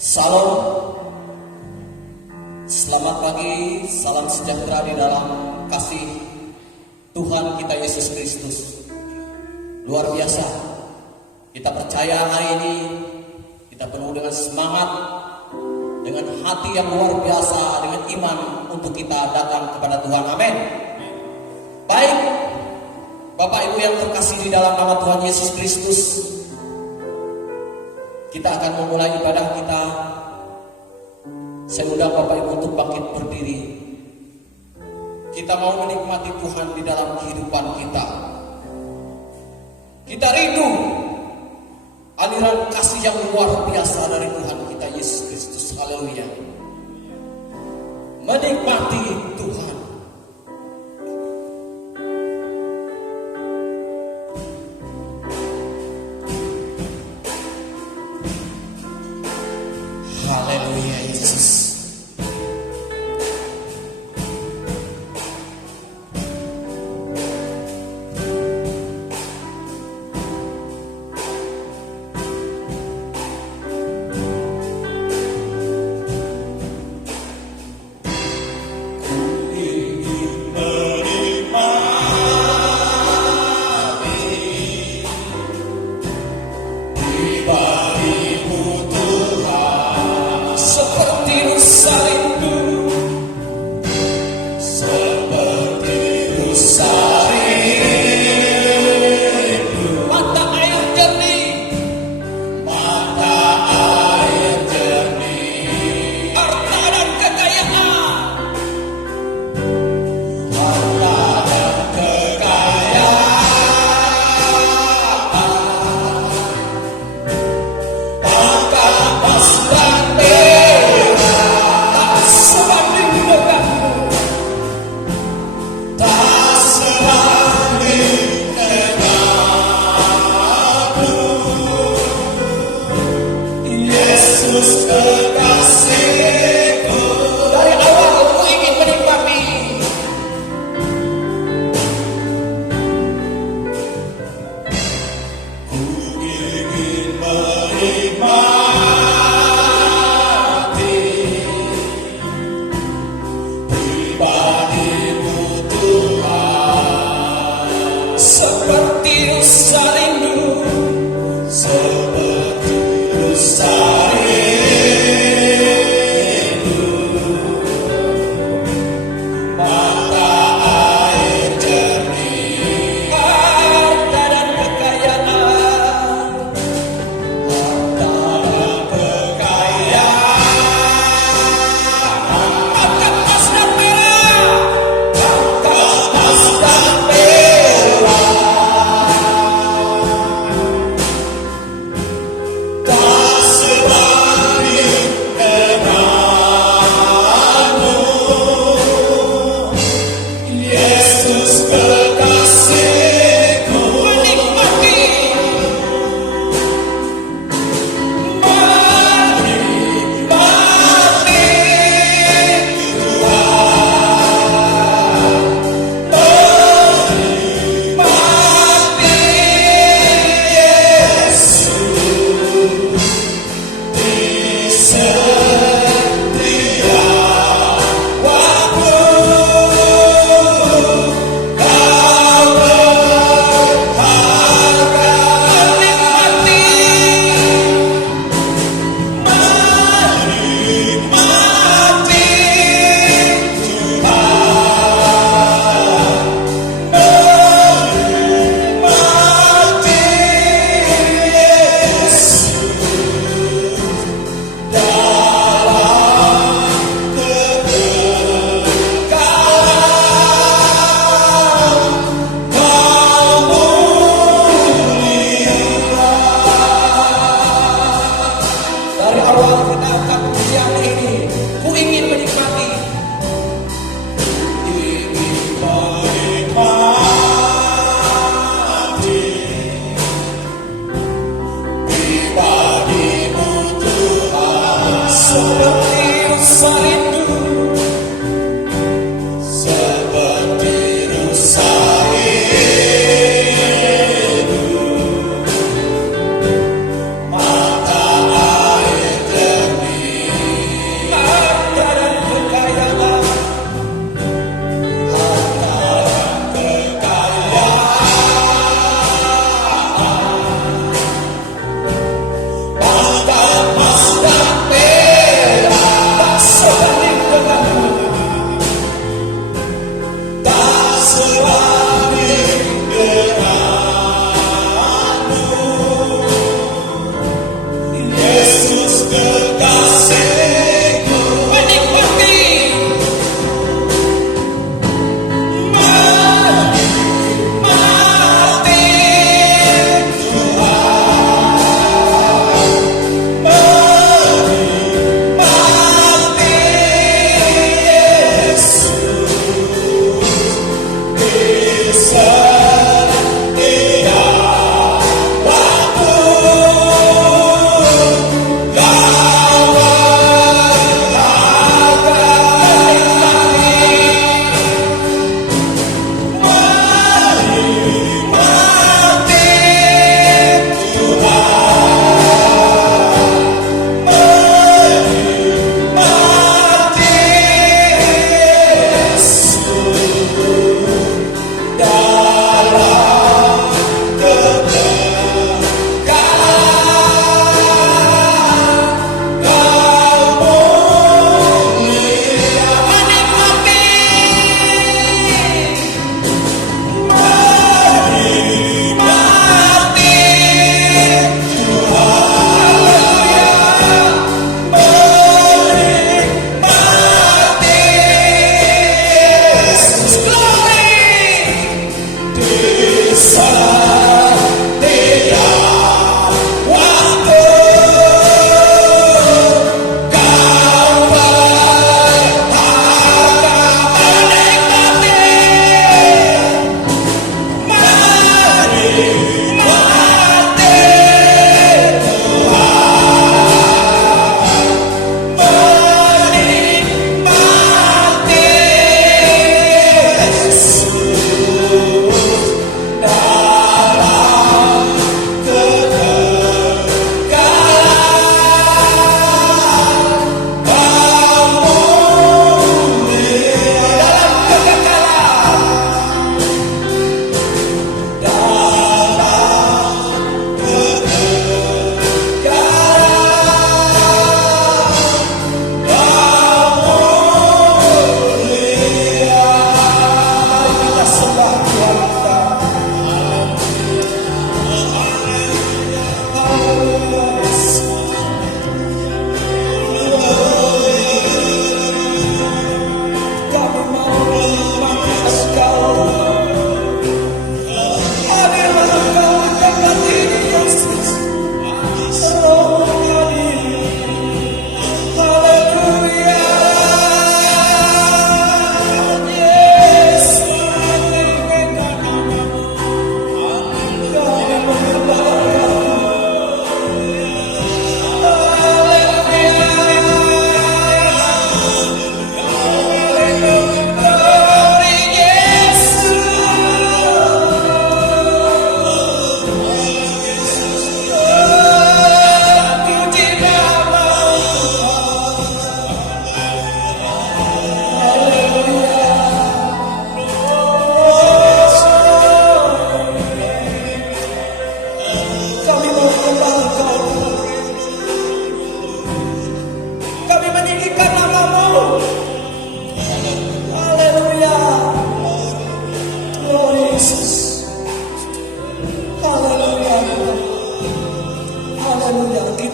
Salam, selamat pagi, salam sejahtera di dalam kasih Tuhan kita Yesus Kristus. Luar biasa, kita percaya hari ini kita penuh dengan semangat, dengan hati yang luar biasa, dengan iman untuk kita datang kepada Tuhan. Amin. Baik, Bapak Ibu yang terkasih di dalam nama Tuhan Yesus Kristus, kita akan memulai ibadah kita. Saya undang Bapak Ibu untuk bangkit berdiri. Kita mau menikmati Tuhan di dalam kehidupan kita. Kita rindu aliran kasih yang luar biasa dari Tuhan kita Yesus Kristus. Haleluya. Menikmati Tuhan. Haleluya Yesus.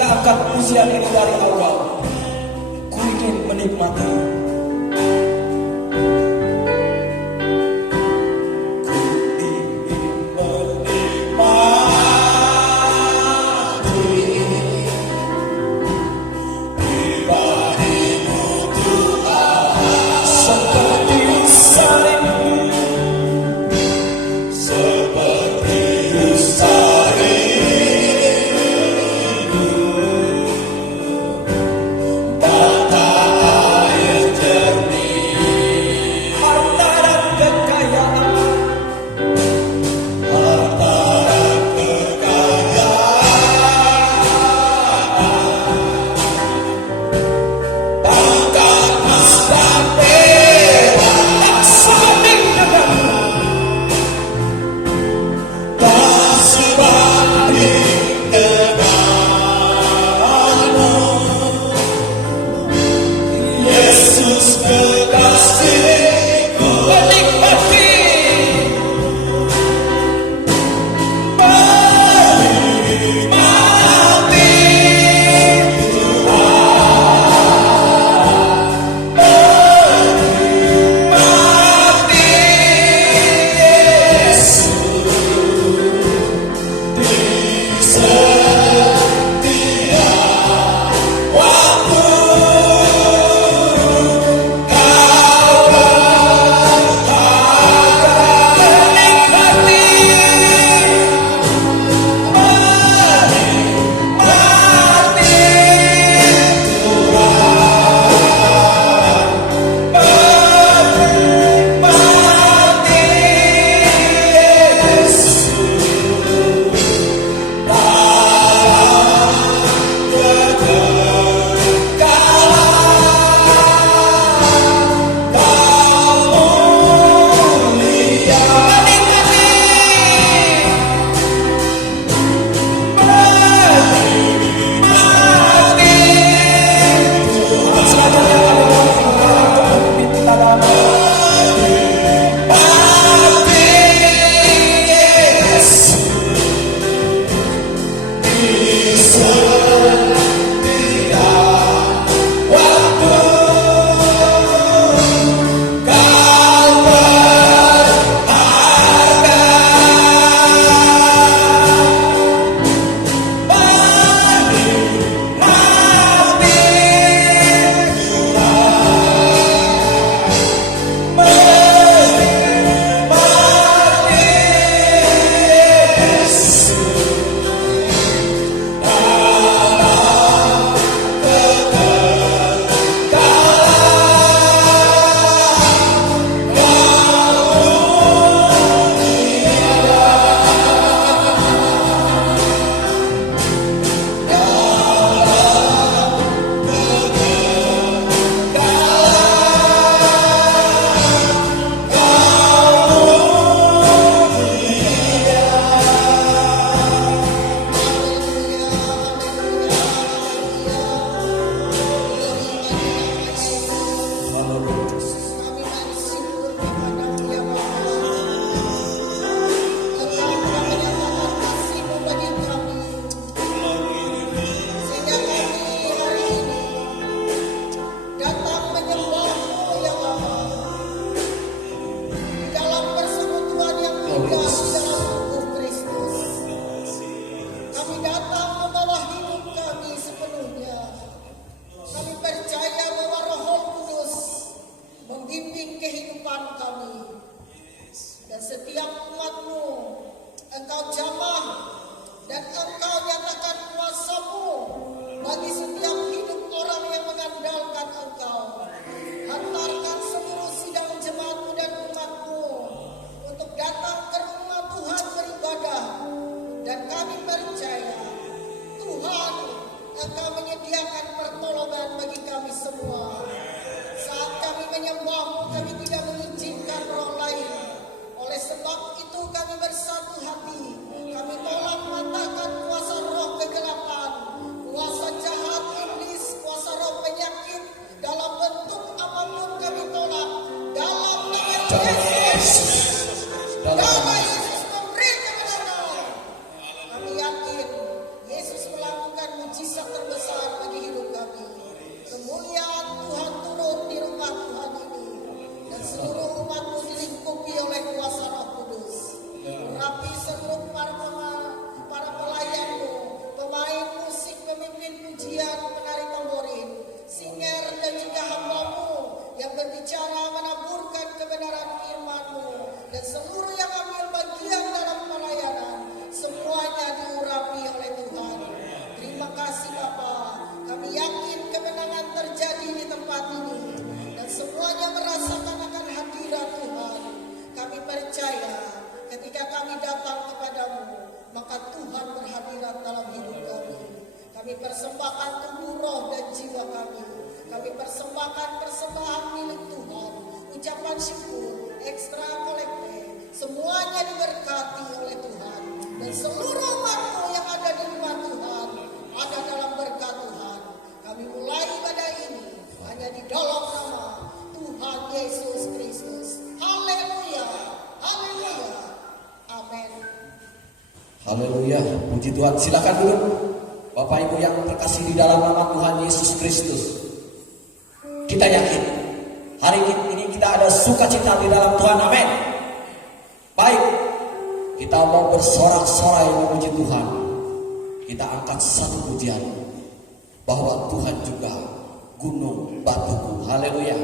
akan ujian ini dari awal. Ku ingin menikmati. Kami persembahkan tubuh, roh, dan jiwa kami. Kami persembahkan persembahan milik Tuhan. Ucapan syukur, ekstra kolekte, semuanya diberkati oleh Tuhan. Dan seluruh waktu yang ada di rumah Tuhan ada dalam berkat Tuhan. Kami mulai ibadah ini hanya di dalam nama Tuhan Yesus Kristus. Haleluya, haleluya, amin. Haleluya, puji Tuhan. Silakan dulu Bapak Ibu yang terkasih di dalam nama Tuhan Yesus Kristus. Kita yakin hari ini kita ada sukacita di dalam Tuhan, amin. Baik, kita mau bersorak-sorai memuji Tuhan. Kita angkat satu pujian bahwa Tuhan juga gunung batuku. Haleluya.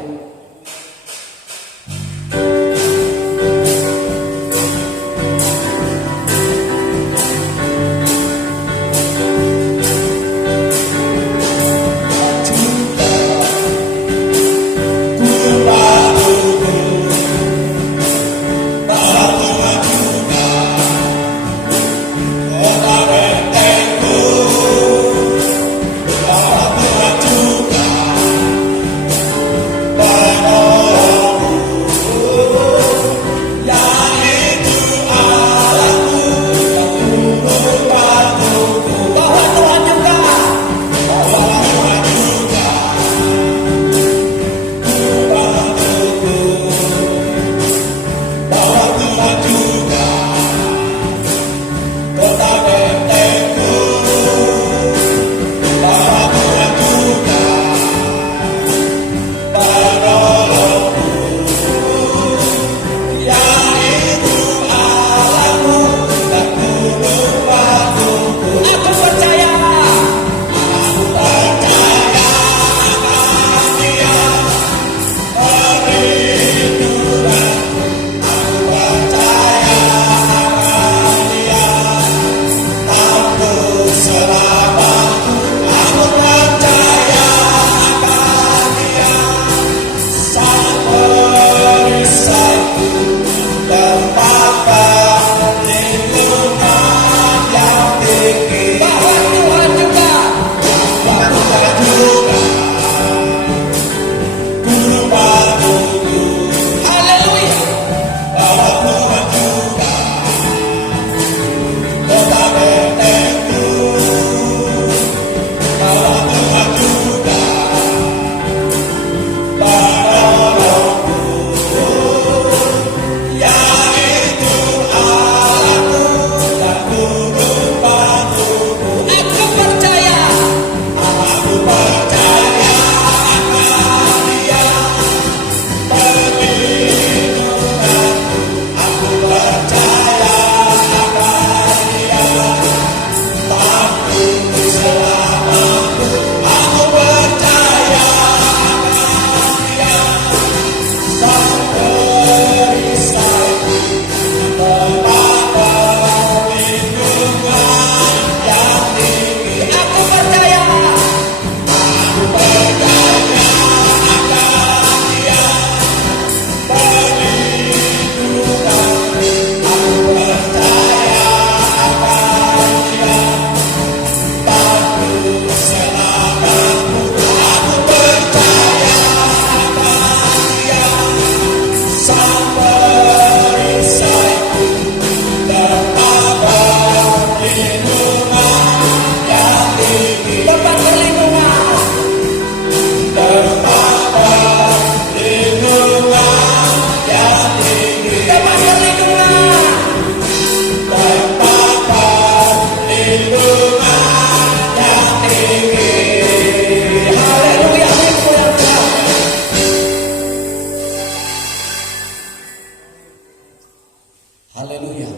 Haleluya.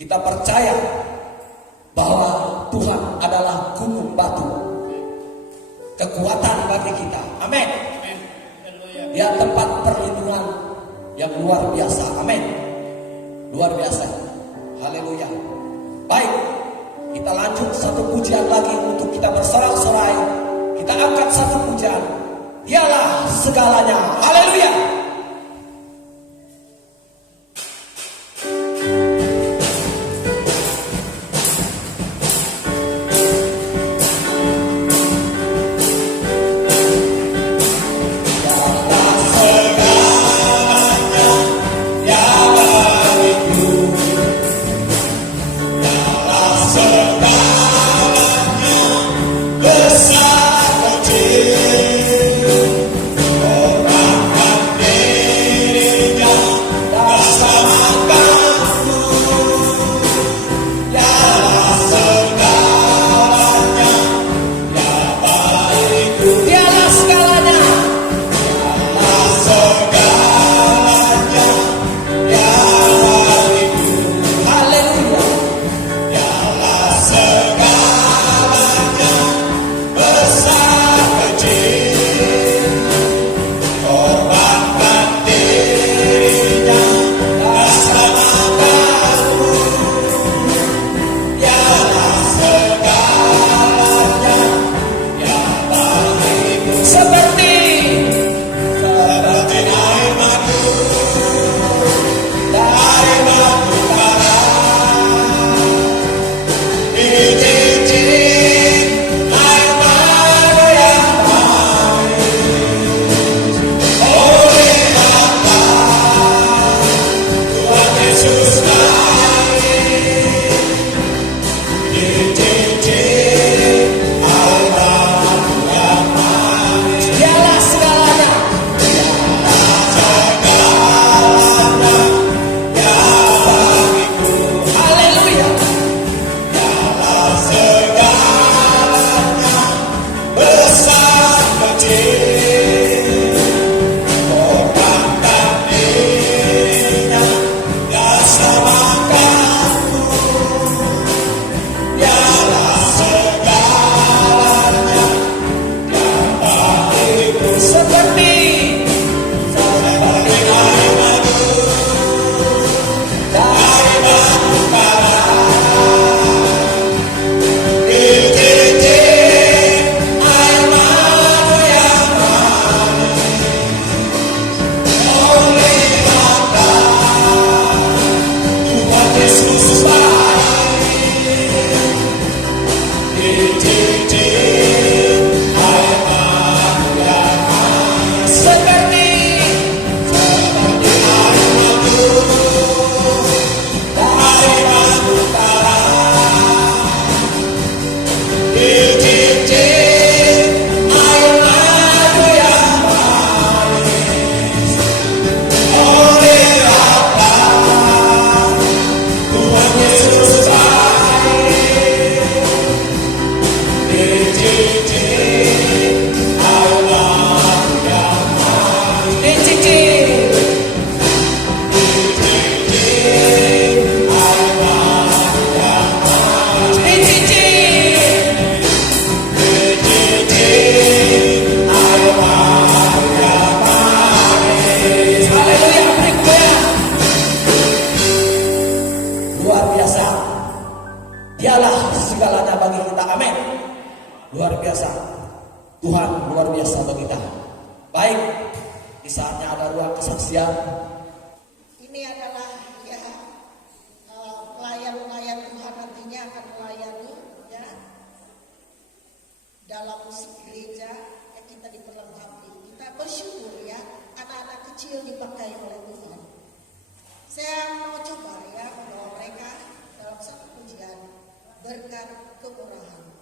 Kita percaya bahwa Tuhan adalah gunung batu, kekuatan bagi kita. Amin. Ya, tempat perlindungan yang luar biasa. Amin. Luar biasa. Haleluya. Baik, kita lanjut satu pujian lagi untuk kita bersorak-sorai. Kita angkat satu pujian. Dialah segalanya. Haleluya. Luar biasa. Tuhan luar biasa bagi kita. Baik, di saatnya ada ruang kesaksian. Ini adalah ya pelayan-pelayan Tuhan nantinya akan melayani ya dalam musik gereja ya, kita diperlengkapi. Kita bersyukur ya anak-anak kecil dipakai oleh Tuhan. Saya mau coba ya membawa mereka dalam satu pujian berkat kemurahan.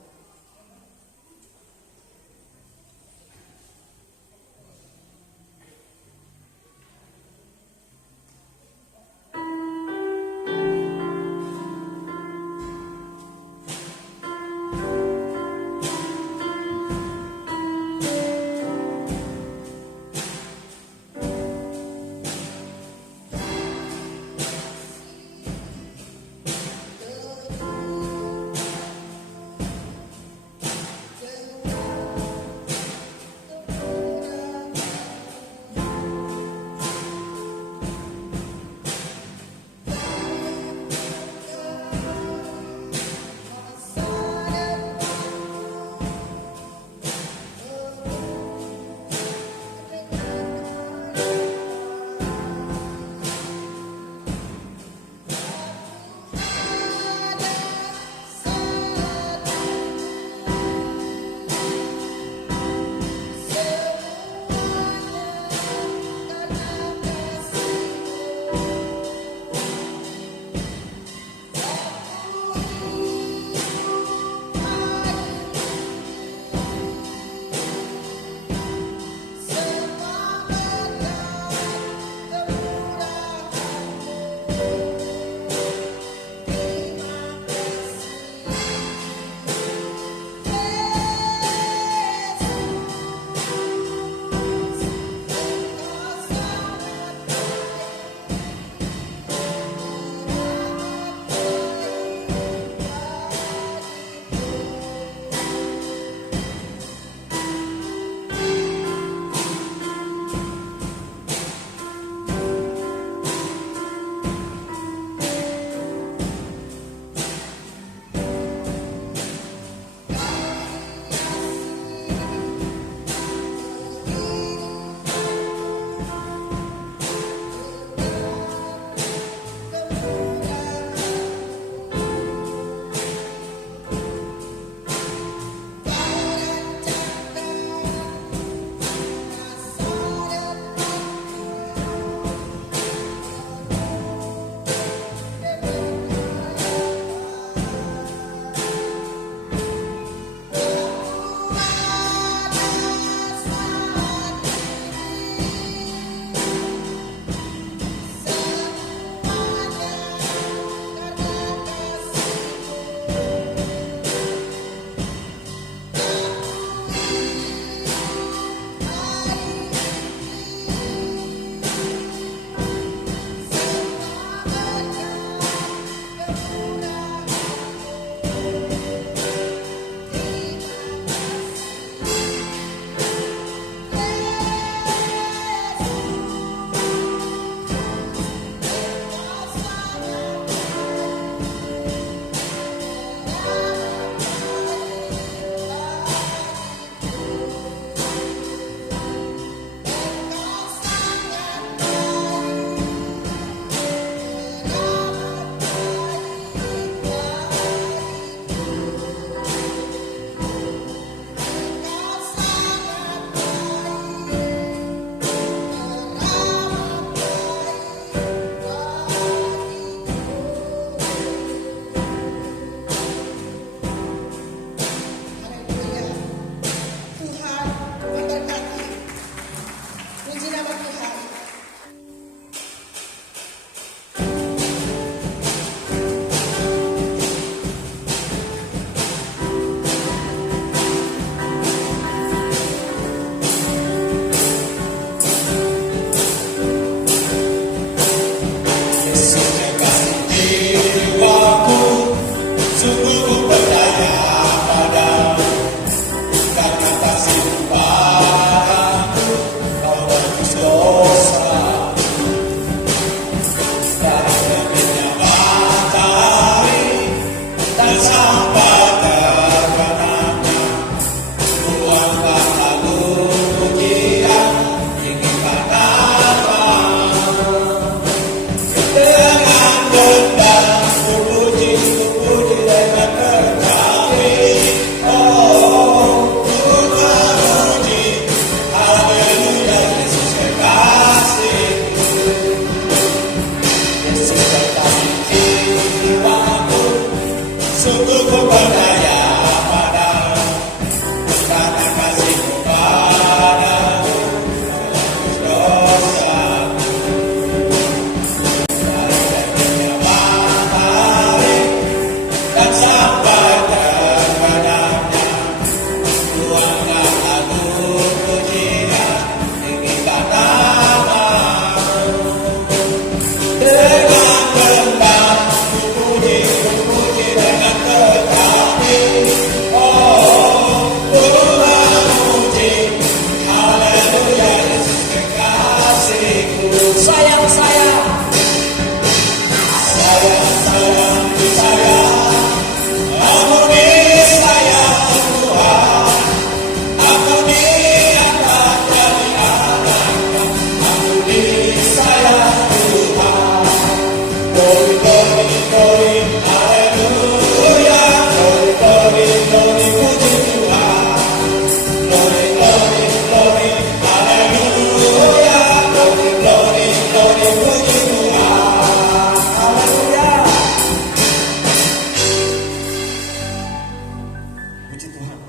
Puji Tuhan.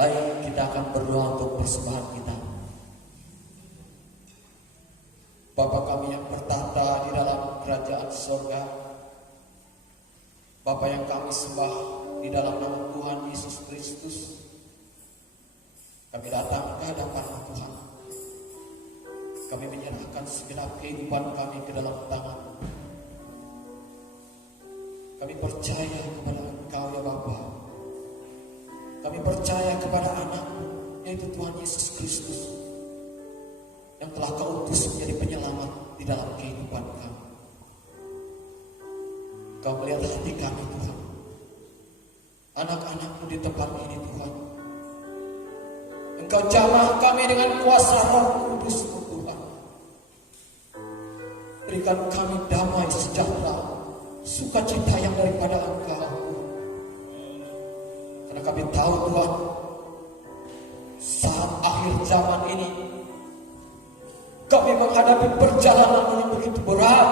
Baik, kita akan berdoa untuk persembahan kita. Bapa kami yang bertahta di dalam kerajaan surga, Bapa yang kami sembah di dalam nama Tuhan Yesus Kristus, kami datang ke hadapan Tuhan. Kami menyerahkan segenap kehidupan kami ke dalam tangan. Kami percaya kepada Engkau ya Bapa. Kami percaya kepada anak, yaitu Tuhan Yesus Kristus, yang telah Kau utus menjadi penyelamat di dalam kehidupan kami. Kau melihat hati kami Tuhan, anak-anak-Mu di tempat ini Tuhan. Engkau jamah kami dengan kuasa Roh Kudus-Mu Tuhan. Berikan kami damai sejahtera, sukacita yang daripada Engkau. Karena kami tahu Tuhan, saat akhir zaman ini kami menghadapi perjalanan yang begitu berat.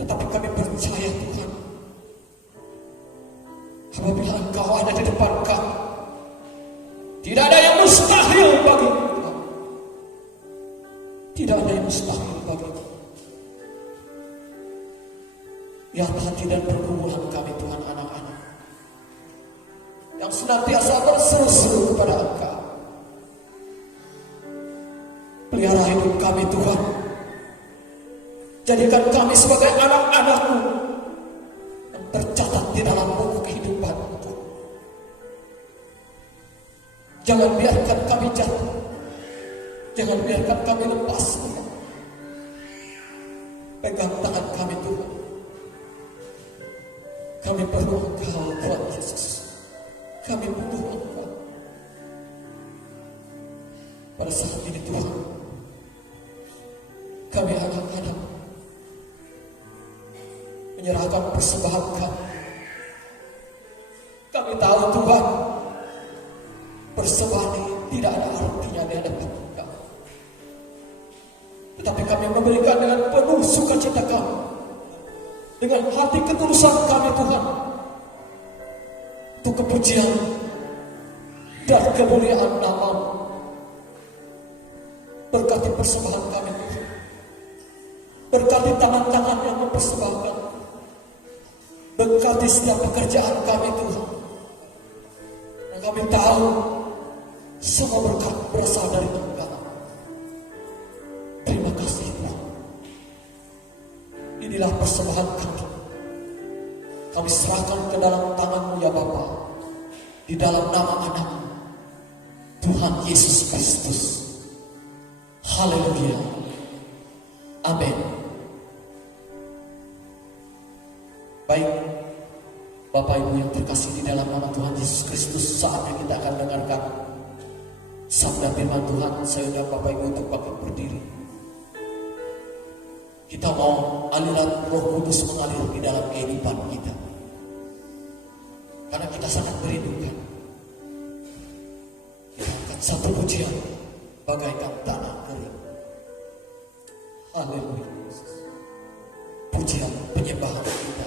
Tetapi kami percaya Tuhan, apabila Engkau ada di depan kami, tidak ada yang mustahil bagi Tuhan. Tidak ada yang mustahil bagi Tuhan. Lihat hati dan pergumulan kami Tuhan, anak-anak yang senantiasa berseru-seru kepada Engkau. Pelihara hidup kami Tuhan. Jadikan kami sebagai anak-anak-Mu yang tercatat di dalam buku kehidupan Tuhan. Jangan biarkan kami jatuh. Jangan biarkan kami lepas Tuhan. Pegang tangan kami Tuhan. Kami perlu Engkau Tuhan Yesus. Kami butuh Engkau. Pada saat ini Tuhan, kami anak-anak menyerahkan persembahan kami. Kami tahu Tuhan, persembahan ini tidak ada artinya di hadapan Engkau. Tetapi kami memberikan dengan penuh sukacita kami, dengan hati ketulusan kami Tuhan, untuk kepujian dan kemuliaan nama-Mu. Berkati persembahan kami Tuhan. Berkati tangan-tangan yang mempersembahkan. Berkati setiap pekerjaan kami Tuhan. Dan kami tahu semua berkat berasal dari Engkau. Terima kasih Tuhan. Inilah persembahan kami. Kami serahkan ke dalam tangan-Mu ya Bapa. Di dalam nama anak-Mu, Tuhan Yesus Kristus. Haleluya. Amin. Baik, Bapak Ibu yang terkasih di dalam nama Tuhan Yesus Kristus, saatnya kita akan dengarkan sabda firman Tuhan. Saya undang Bapak Ibu untuk bangkit berdiri. Kita mau aliran Roh Kudus mengalir di dalam kehidupan kita, karena kita sangat merindukan. Kita angkat satu pujian bagaikan tanah kering. Haleluya. Pujian penyembahan kita.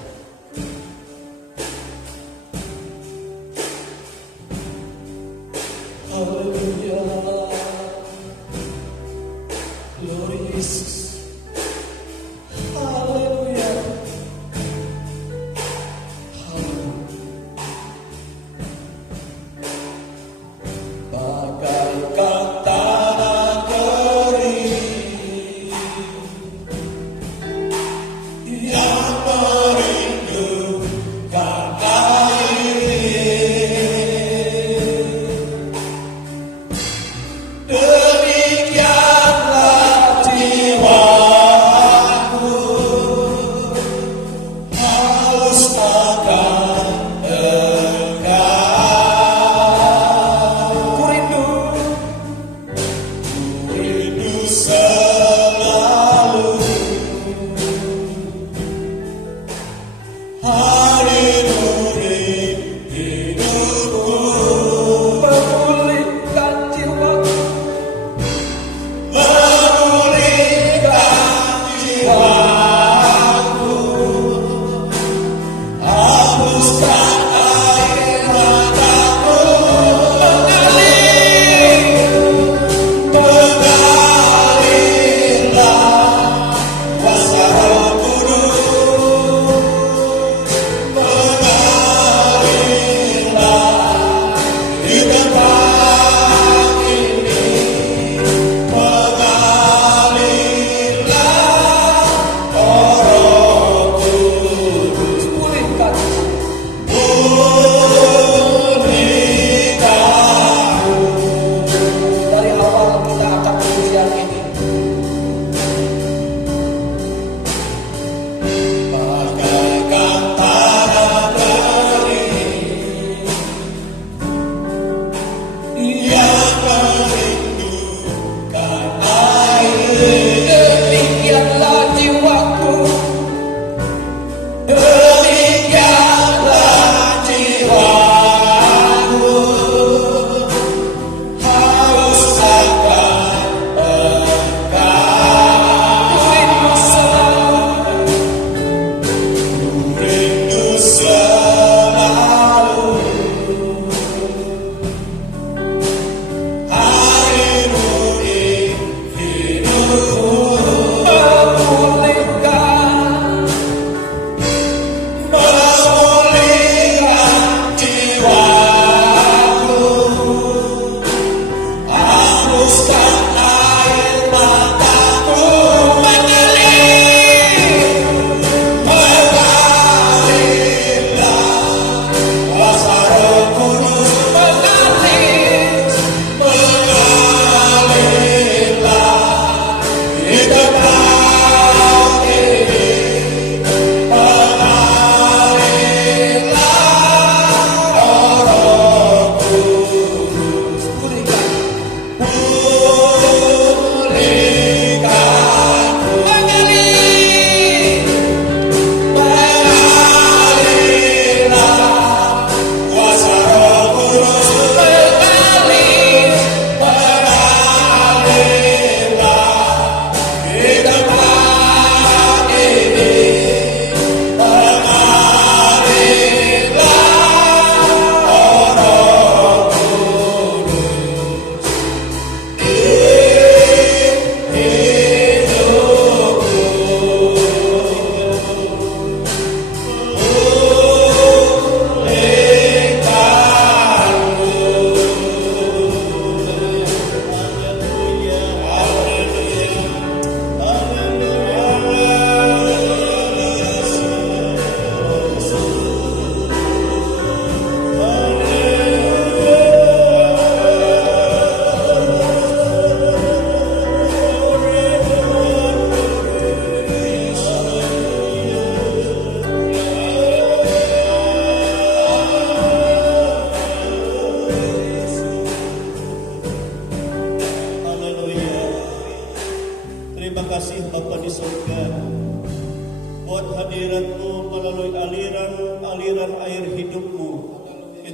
Haleluya. Glory Yesus. Haleluya. Haleluya. Bagaikan tanah kering yang merindukan air,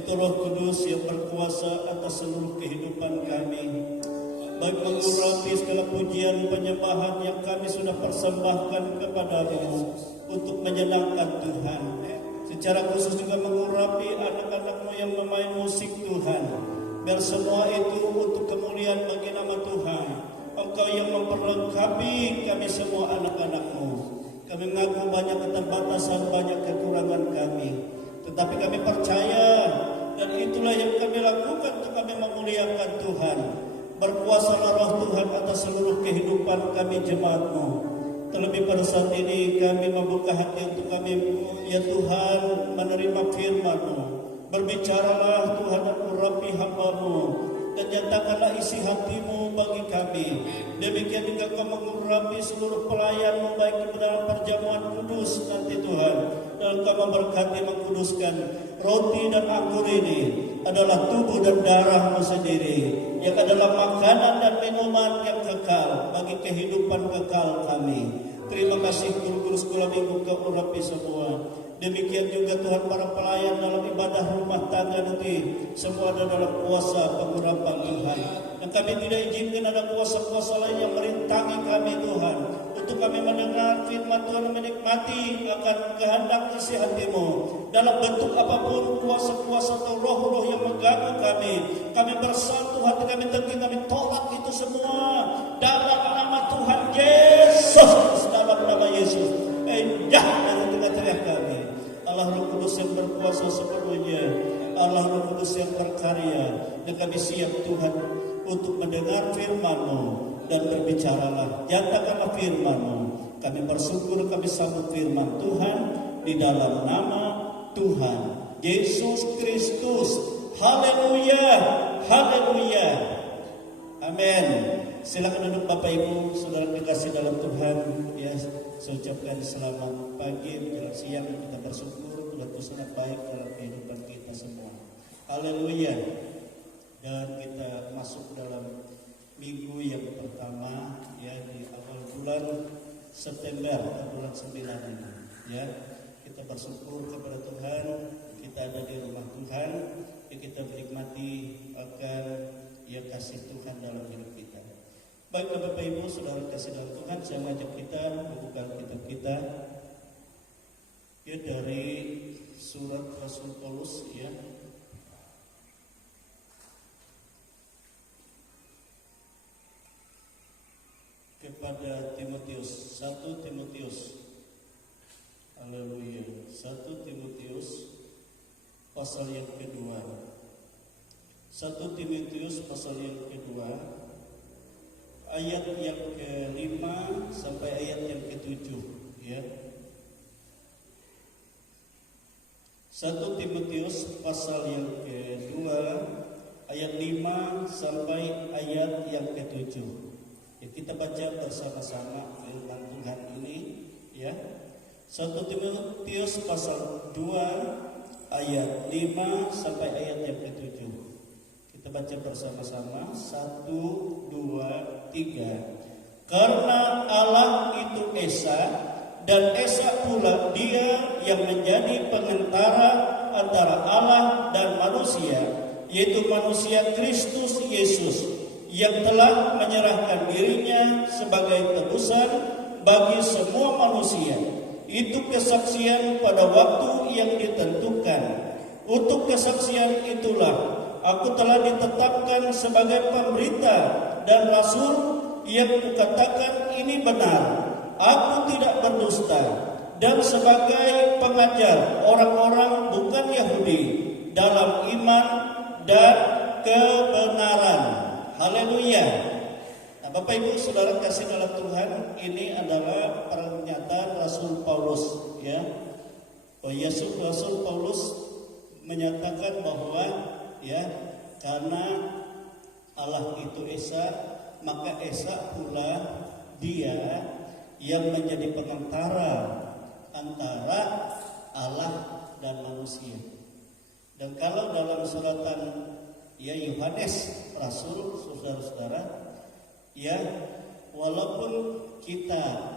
yaitu Roh Kudus yang berkuasa atas seluruh kehidupan kami. Baik mengurapi segala pujian penyembahan yang kami sudah persembahkan kepada-Mu untuk menyenangkan Tuhan. Secara khusus juga mengurapi anak-anak-Mu yang memain musik Tuhan. Biar semua itu untuk kemuliaan bagi nama Tuhan. Engkau yang memperlengkapi kami semua anak-anak-Mu. Kami mengaku banyak keterbatasan, banyak kekurangan kami. Tetapi kami percaya dan itulah yang kami lakukan untuk kami memuliakan Tuhan. Berkuasalah Roh Tuhan atas seluruh kehidupan kami jemaat-Mu. Terlebih pada saat ini kami membuka hati untuk kami, ya Tuhan, menerima firman-Mu. Berbicaralah Tuhan dan urapi hamba-Mu, dan nyatakanlah isi hati-Mu bagi kami. Demikian juga Kau mengurapi seluruh pelayan-Mu baik di dalam perjamuan kudus nanti Tuhan. Dan Kau memberkati mengkuduskan roti dan anggur ini adalah tubuh dan darah-Mu sendiri, yang adalah makanan dan minuman yang kekal bagi kehidupan kekal kami. Terima kasih guru-guru sekolah minggu Kau urapi semua. Demikian juga Tuhan para pelayan dalam ibadah rumah tangga nanti, semua ada dalam kuasa pengurapan Tuhan. Dan kami tidak izinkan ada kuasa-kuasa lain yang merintangi kami Tuhan, untuk kami mendengar firman Tuhan dan menikmati akan kehendak isi hati-Mu. Dalam bentuk apapun kuasa-kuasa atau roh-roh yang mengganggu kami, kami bersatu hati kami tinggi, kami tolak itu semua dalam nama Tuhan Yesus. Dalam nama Yesus, enjah dari tengah-tengah kami. Allah Roh Kudus yang berkuasa sepenuhnya, Allah Roh Kudus yang berkarya, dan kami siap Tuhan untuk mendengar firman-Mu dan berbicaralah, nyatakanlah firman-Mu. Kami bersyukur, kami sambut firman Tuhan di dalam nama Tuhan Yesus Kristus. Haleluya, haleluya, amin. Silakan duduk Bapak Ibu, saudara dikasih dalam Tuhan. Ya, saya ucapkan selamat pagi, menjelang siang. Kita bersyukur Tuhan itu sangat baik dalam kehidupan kita semua. Haleluya. Dan kita masuk dalam minggu yang pertama, ya, di awal bulan September, bulan 9 ini. Ya, kita bersyukur kepada Tuhan. Kita ada di rumah Tuhan, ya, kita menikmati akan, ya, kasih Tuhan dalam hidup kita. Baik Bapak Ibu, saudara kasih dalam Tuhan, saya mengajak kita membuka kitab kita, ya, dari surat Rasul Paulus, ya, kepada Timotius, 1 Timotius. Haleluya. 1 Timotius pasal yang kedua. 1 Timotius pasal yang kedua, ayat yang ke-5 sampai ayat yang ke-7, ya. 1 Timotius pasal yang kedua, ayat 5 sampai ayat yang ke-7. Ya, kita baca bersama-sama firman Tuhan ini, ya. 1 Timotius pasal 2 ayat 5 sampai ayat yang ke-7. Kita baca bersama-sama. 1, 2, 3. Karena Allah itu Esa, dan Esa pula Dia yang menjadi pengantara antara Allah dan manusia, yaitu manusia Kristus Yesus, yang telah menyerahkan dirinya sebagai tebusan bagi semua manusia. Itu kesaksian pada waktu yang ditentukan. Untuk kesaksian itulah aku telah ditetapkan sebagai pemberita dan rasul yang kukatakan ini benar. Aku tidak berdusta, dan sebagai pengajar orang-orang bukan Yahudi dalam iman dan kebenaran. Haleluya. Nah, Bapak Ibu Saudara kasih dalam Tuhan, ini adalah pernyataan Rasul Paulus, ya. Rasul Paulus menyatakan bahwa, ya, karena Allah itu Esa, maka Esa pula Dia yang menjadi pengantara antara Allah dan manusia. Dan kalau dalam suratan, ya, Yohanes Rasul, saudara-saudara, ya, walaupun kita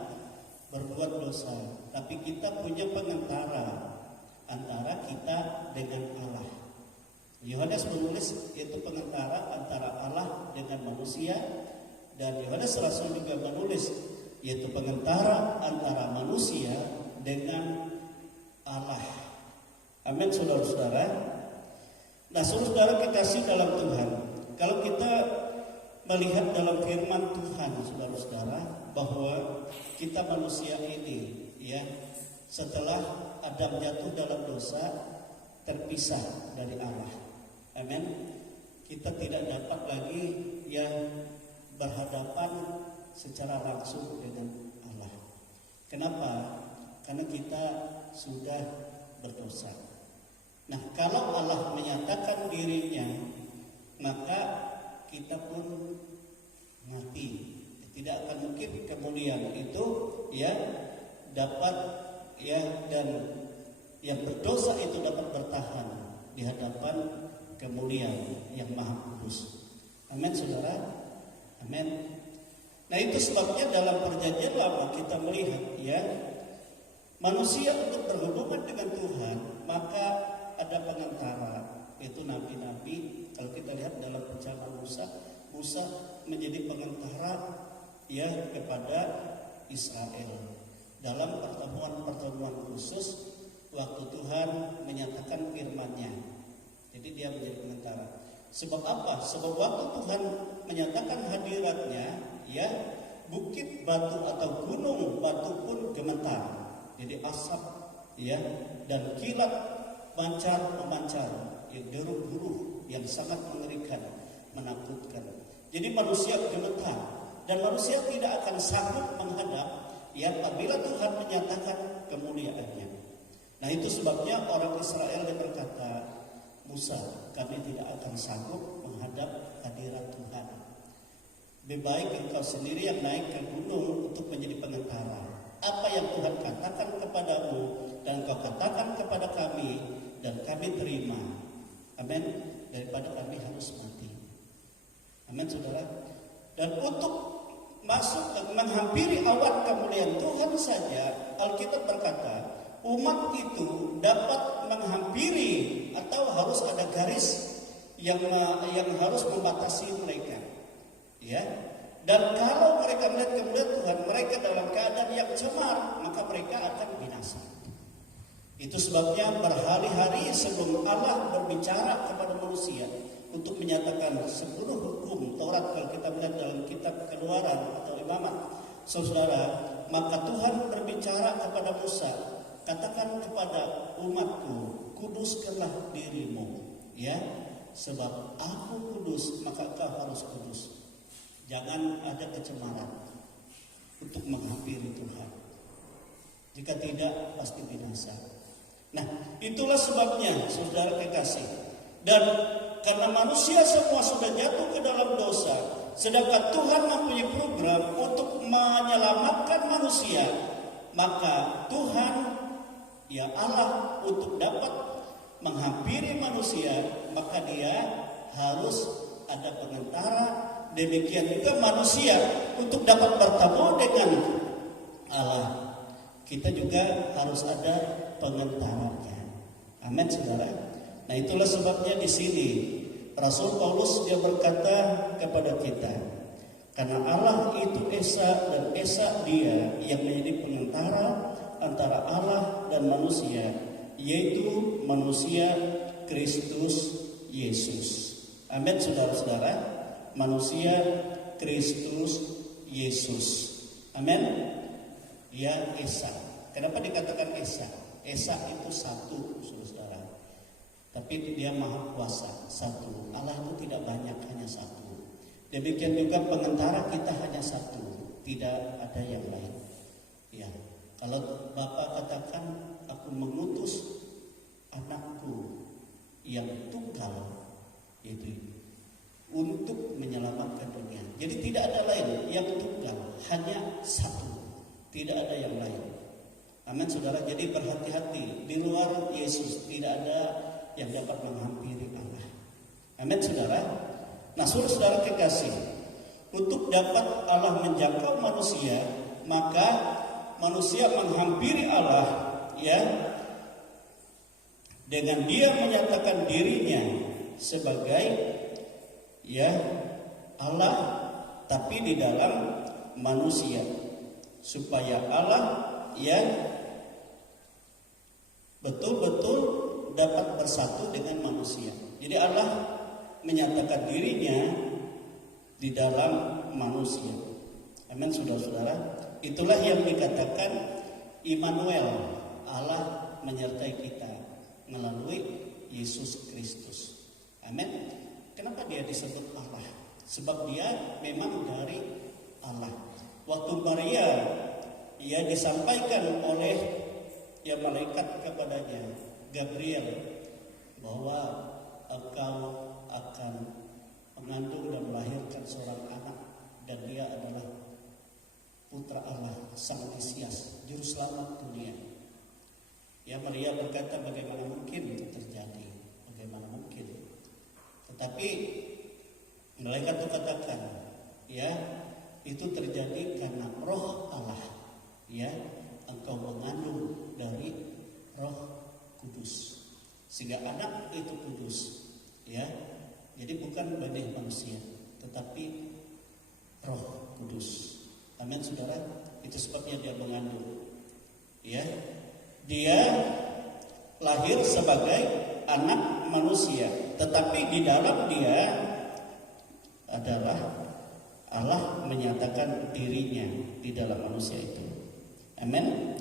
berbuat dosa, tapi kita punya pengantara antara kita dengan Allah. Yohanes menulis yaitu pengantara antara Allah dengan manusia, dan Yohanes Rasul juga menulis yaitu pengantara antara manusia dengan Allah. Amin, saudara-saudara. Nah, saudara kekasih dalam Tuhan, kalau kita melihat dalam firman Tuhan, saudara-saudara, bahwa kita manusia ini, ya, setelah Adam jatuh dalam dosa, terpisah dari Allah. Amin. Kita tidak dapat lagi berhadapan secara langsung dengan Allah. Kenapa? Karena kita sudah berdosa. Nah, kalau Allah menyatakan dirinya, maka kita pun mati. Tidak akan mungkin kemudian itu dapat dan yang berdosa itu dapat bertahan di hadapan kemuliaan yang Maha Kudus. Amin, saudara. Amin. Nah, itu sebabnya dalam perjanjian lama kita melihat manusia untuk berhubungan dengan Tuhan, maka ada pengantara, yaitu nabi-nabi. Kalau kita lihat dalam perjalanan Musa menjadi pengantara kepada Israel dalam pertemuan khusus waktu Tuhan menyatakan firman-Nya. Jadi dia menjadi pengantara. Sebab apa? Sebab waktu Tuhan menyatakan hadiratnya, bukit, batu atau gunung batu pun gemetar. Jadi asap, dan kilat memancar, deru-deru yang sangat mengerikan, menakutkan. Jadi manusia gemetar dan manusia tidak akan sanggup menghadap apabila Tuhan menyatakan kemuliaannya. Nah, itu sebabnya orang Israel yang berkata, Musa, kami tidak akan sanggup menghadap hadirat Tuhan. Lebih baik engkau sendiri yang naik ke gunung untuk menjadi pengantara. Apa yang Tuhan katakan kepadamu dan engkau katakan kepada kami, dan kami terima. Amin. Daripada kami harus mati. Amin, saudara. Dan untuk masuk dan menghampiri awan kemuliaan Tuhan saja, Alkitab berkata, umat itu dapat menghampiri atau harus ada garis yang harus membatasi mereka. Dan kalau mereka melihat kemuliaan Tuhan, mereka dalam keadaan yang cemar, maka mereka akan binasa. Itu sebabnya berhari-hari sebelum Allah berbicara kepada manusia untuk menyatakan seluruh hukum Taurat, kalau kita melihat dalam kitab Keluaran atau Imamat, saudara, maka Tuhan berbicara kepada Musa, katakan kepada umatku, kuduskanlah dirimu, sebab aku kudus, maka kau harus kudus. Jangan ada kecemaran untuk menghampiri Tuhan. Jika tidak, pasti binasa. Nah, itulah sebabnya, saudara kekasih. Dan karena manusia semua sudah jatuh ke dalam dosa, sedangkan Tuhan mempunyai program untuk menyelamatkan manusia, maka Tuhan, Allah, untuk dapat menghampiri manusia, maka dia harus ada pengantara. Demikian juga manusia untuk dapat bertemu dengan Allah, kita juga harus ada pengantaranya. Amin, saudara. Nah, itulah sebabnya di sini Rasul Paulus dia berkata kepada kita, karena Allah itu Esa dan Esa dia yang menjadi pengantara antara Allah dan manusia, yaitu manusia Kristus Yesus. Amin, saudara-saudara. Manusia Kristus Yesus. Amin. Esa. Kenapa dikatakan Esa? Esa itu satu, saudara. Tapi dia maha kuasa, satu. Allah itu tidak banyak, hanya satu. Demikian juga pengantara kita hanya satu, tidak ada yang lain. Kalau Bapa katakan, aku mengutus anakku yang tunggal, yaitu untuk menyelamatkan dunia. Jadi tidak ada lain yang tunggal, hanya satu, tidak ada yang lain. Amin, saudara. Jadi berhati-hati, di luar Yesus tidak ada yang dapat menghampiri Allah. Amin, saudara. Nah, saudara kekasih, untuk dapat Allah menjangkau manusia, maka manusia menghampiri Allah, dengan dia menyatakan dirinya sebagai ya Allah tapi di dalam manusia, supaya Allah ya betul-betul dapat bersatu dengan manusia. Jadi Allah menyatakan dirinya di dalam manusia. Amin, saudara-saudara. Itulah yang dikatakan Immanuel, Allah menyertai kita melalui Yesus Kristus. Amin. Kenapa dia disebut Allah? Sebab dia memang dari Allah. Waktu Maria ia disampaikan oleh ya malaikat kepadanya, Gabriel, bahwa engkau akan mengandung dan melahirkan seorang anak, dan dia adalah putra Allah, Sang Mesias, juru selamat dunia. Ya, Maria berkata, bagaimana mungkin itu terjadi? Bagaimana mungkin? Tetapi malaikat itu katakan, ya, itu terjadi karena Roh Allah. Ya, engkau mengandung dari Roh Kudus, sehingga anak itu kudus. Ya, jadi bukan benih manusia, tetapi Roh Kudus. Amin, saudara. Itu sebabnya dia mengandung. Ya, dia lahir sebagai anak manusia, tetapi di dalam dia adalah Allah menyatakan dirinya di dalam manusia itu. Amin.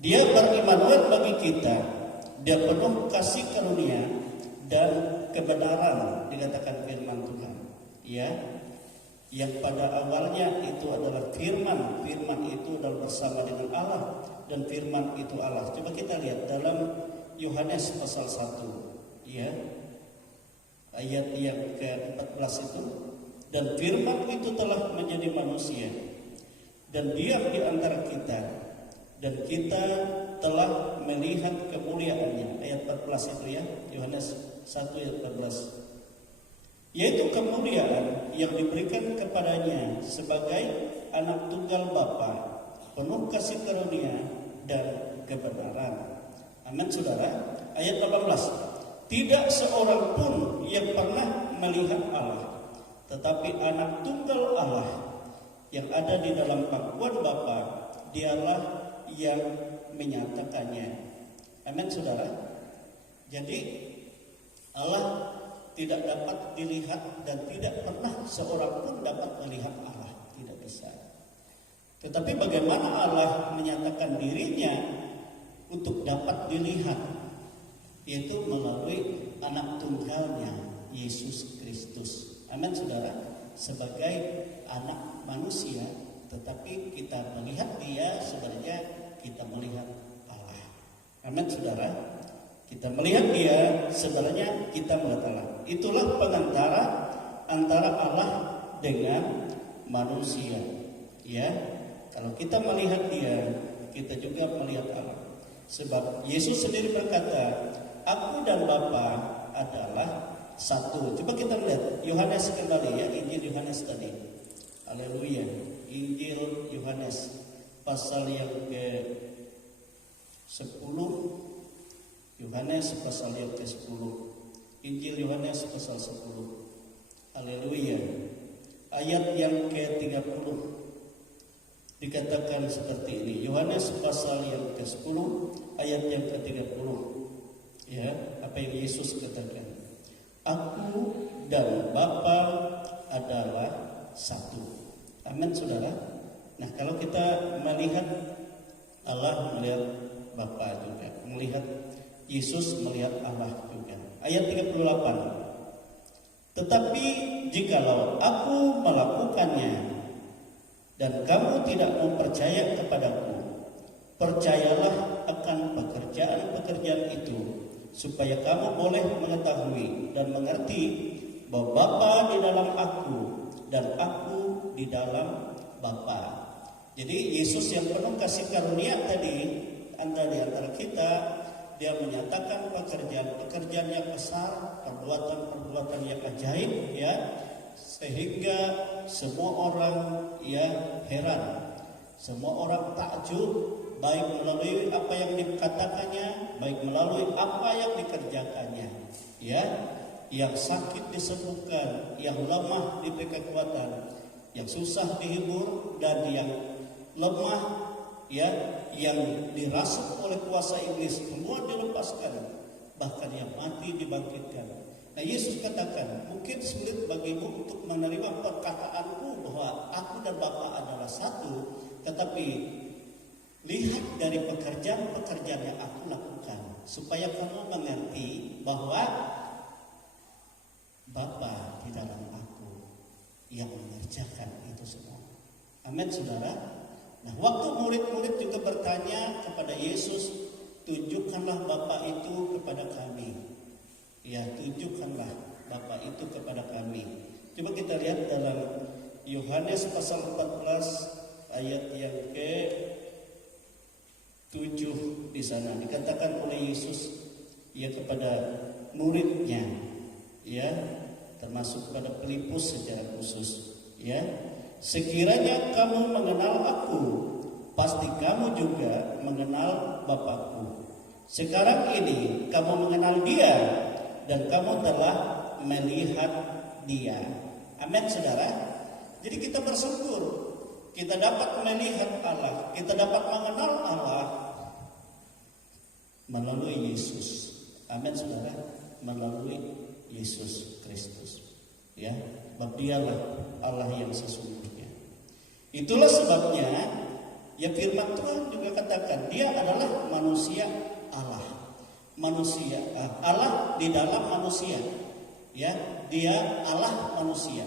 Dia berimmanuel bagi kita. Dia penuh kasih karunia dan kebenaran, dikatakan firman Tuhan. Ya, yang pada awalnya itu adalah firman. Firman itu adalah bersama dengan Allah, dan firman itu Allah. Coba kita lihat dalam Yohanes pasal 1, ya, ayat yang ke-14 itu. Dan firman itu telah menjadi manusia dan diam di antara kita, dan kita telah melihat kemuliaannya. Ayat 14 itu, ya, Yohanes 1 ayat 14. Yaitu kemuliaan yang diberikan kepadanya sebagai anak tunggal Bapa, penuh kasih karunia dan kebenaran. Amin, saudara. Ayat 18. Tidak seorang pun yang pernah melihat Allah, tetapi anak tunggal Allah yang ada di dalam pangkuan Bapa, dialah yang menyatakannya. Amin, saudara. Jadi Allah tidak dapat dilihat, dan tidak pernah seorang pun dapat melihat Allah, tidak bisa. Tetapi bagaimana Allah menyatakan dirinya untuk dapat dilihat, yaitu melalui anak tunggalnya, Yesus Kristus. Amin, saudara. Sebagai anak manusia, tetapi kita melihat dia, sebenarnya kita melihat Allah. Amin, saudara. Kita melihat dia, sebenarnya kita melihat Allah. Itulah pengantara antara Allah dengan manusia. Ya, kalau kita melihat dia, kita juga melihat Allah. Sebab Yesus sendiri berkata, aku dan Bapa adalah satu. Coba kita lihat Yohanes kembali, ya, Injil Yohanes tadi. Haleluya. Injil Yohanes pasal yang ke-10. Yohanes pasal yang ke-10. Injil Yohanes pasal 10. Haleluya. Ayat yang ke-30 dikatakan seperti ini. Yohanes pasal yang ke-10 ayat yang ke-30. Ya, apa yang Yesus katakan? Aku dan Bapa adalah satu. Amin, saudara. Nah, kalau kita melihat Allah, melihat Bapa juga, melihat Yesus, melihat Allah juga. Ayat 38. Tetapi jikalau aku melakukannya dan kamu tidak mau percaya kepadaku, percayalah akan pekerjaan-pekerjaan itu, supaya kamu boleh mengetahui dan mengerti bahwa Bapa di dalam aku dan aku di dalam Bapa. Jadi Yesus yang penuh kasih karunia tadi di antara kita, dia menyatakan pekerjaan yang besar, perbuatan yang ajaib, ya, sehingga semua orang ya heran, semua orang takjub, baik melalui apa yang dikatakannya, baik melalui apa yang dikerjakannya. Ya, yang sakit disembuhkan, yang lemah diberi kekuatan, yang susah dihibur, dan yang lemah ya, yang dirasuk oleh kuasa iblis semua dilepaskan, bahkan yang mati dibangkitkan. Nah, Yesus katakan, mungkin sulit bagimu untuk menerima perkataanku bahwa aku dan Bapa adalah satu, tetapi lihat dari pekerjaan-pekerjaan yang aku lakukan, supaya kamu mengerti bahwa Bapa di dalam aku yang mengerjakan itu semua. Amin, saudara. Nah, waktu murid-murid juga bertanya kepada Yesus, tunjukkanlah Bapa itu kepada kami. Ya, tunjukkanlah Bapa itu kepada kami. Coba kita lihat dalam Yohanes pasal 14 ayat yang ke-7 di sana dikatakan oleh Yesus ya kepada muridnya, ya, termasuk pada Filipus secara khusus, ya. Sekiranya kamu mengenal aku, pasti kamu juga mengenal Bapakku. Sekarang ini kamu mengenal Dia dan kamu telah melihat Dia. Amin, saudara. Jadi kita bersyukur, kita dapat melihat Allah, kita dapat mengenal Allah melalui Yesus. Amin, saudara. Melalui Yesus Kristus. Ya, sebab Dialah Allah yang sesungguhnya. Itulah sebabnya ya firman Tuhan juga katakan Dia adalah manusia Allah. Manusia Allah di dalam manusia, ya, Dia Allah manusia,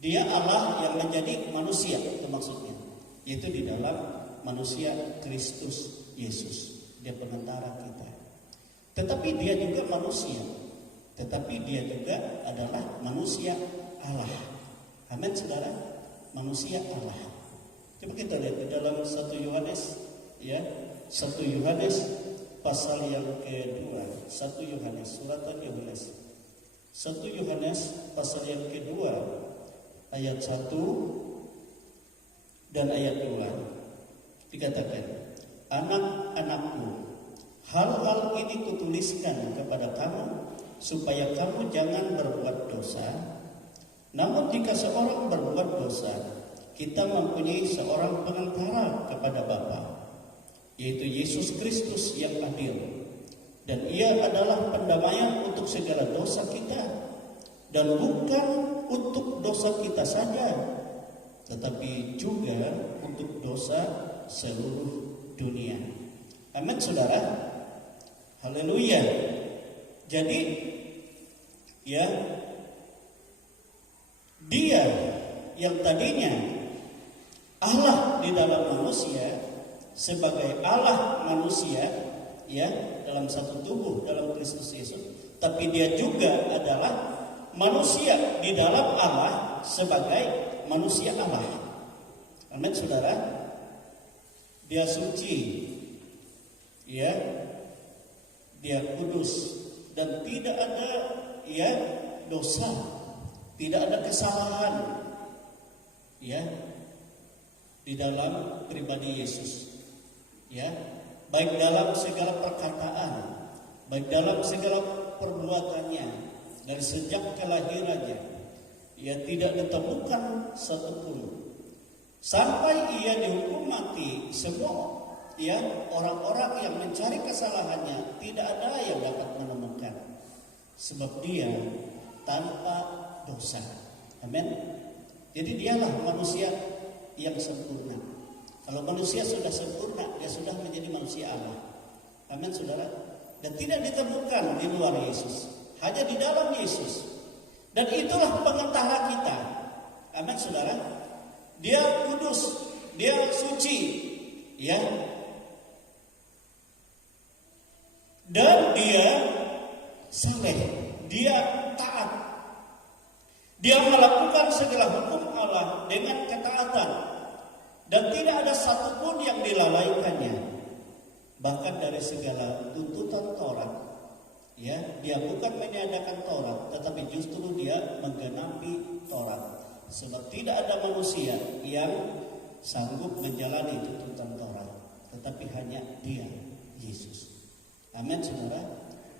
Dia Allah yang menjadi manusia, itu maksudnya, yaitu di dalam manusia Kristus Yesus, Dia penentara kita. Tetapi Dia juga manusia, tetapi Dia juga adalah manusia Allah. Amin, saudara. Manusia Allah. Coba kita lihat di dalam 1 Yohanes, ya, 1 Yohanes pasal yang kedua, 1 Yohanes, suratan Yohanes, 1 Yohanes pasal yang kedua, ayat 1 dan ayat 2, dikatakan, anak-anakku, hal-hal ini kutuliskan kepada kamu, supaya kamu jangan berbuat dosa. Namun jika seorang berbuat dosa, kita mempunyai seorang pengantara kepada Bapa, yaitu Yesus Kristus yang adil, dan Ia adalah pendamaian untuk segala dosa kita, dan bukan untuk dosa kita saja, tetapi juga untuk dosa seluruh dunia. Amin, saudara. Haleluya. Jadi ya, Dia yang tadinya Allah di dalam manusia, sebagai Allah manusia, ya, dalam satu tubuh dalam Kristus Yesus, tapi Dia juga adalah manusia di dalam Allah sebagai manusia Allah. Amin, saudara. Dia suci, ya, Dia kudus, dan tidak ada ya dosa, tidak ada kesalahan, ya, di dalam pribadi Yesus. Ya, baik dalam segala perkataan, baik dalam segala perbuatannya, dari sejak kelahirannya, ia tidak ditemukan satupun sampai ia dihukum mati. Semua ya orang-orang yang mencari kesalahannya tidak ada yang dapat menemukan, sebab Dia tanpa dosa. Amin. Jadi Dialah manusia yang sempurna. Kalau manusia sudah sempurna, dia sudah menjadi manusia Allah. Amin, saudara. Dan tidak ditemukan di luar Yesus, hanya di dalam Yesus. Dan itulah pengantara kita. Amin, saudara. Dia kudus, Dia suci, ya. Dan Dia saleh, Dia taat. Dia melakukan segala hukum Allah dengan ketaatan. Dan tidak ada satupun yang dilalaikannya. Bahkan dari segala tuntutan Taurat, ya, Dia bukan meniadakan Taurat, tetapi justru Dia menggenapi Taurat. Sebab tidak ada manusia yang sanggup menjalani tuntutan Taurat, tetapi hanya Dia, Yesus. Amin, saudara.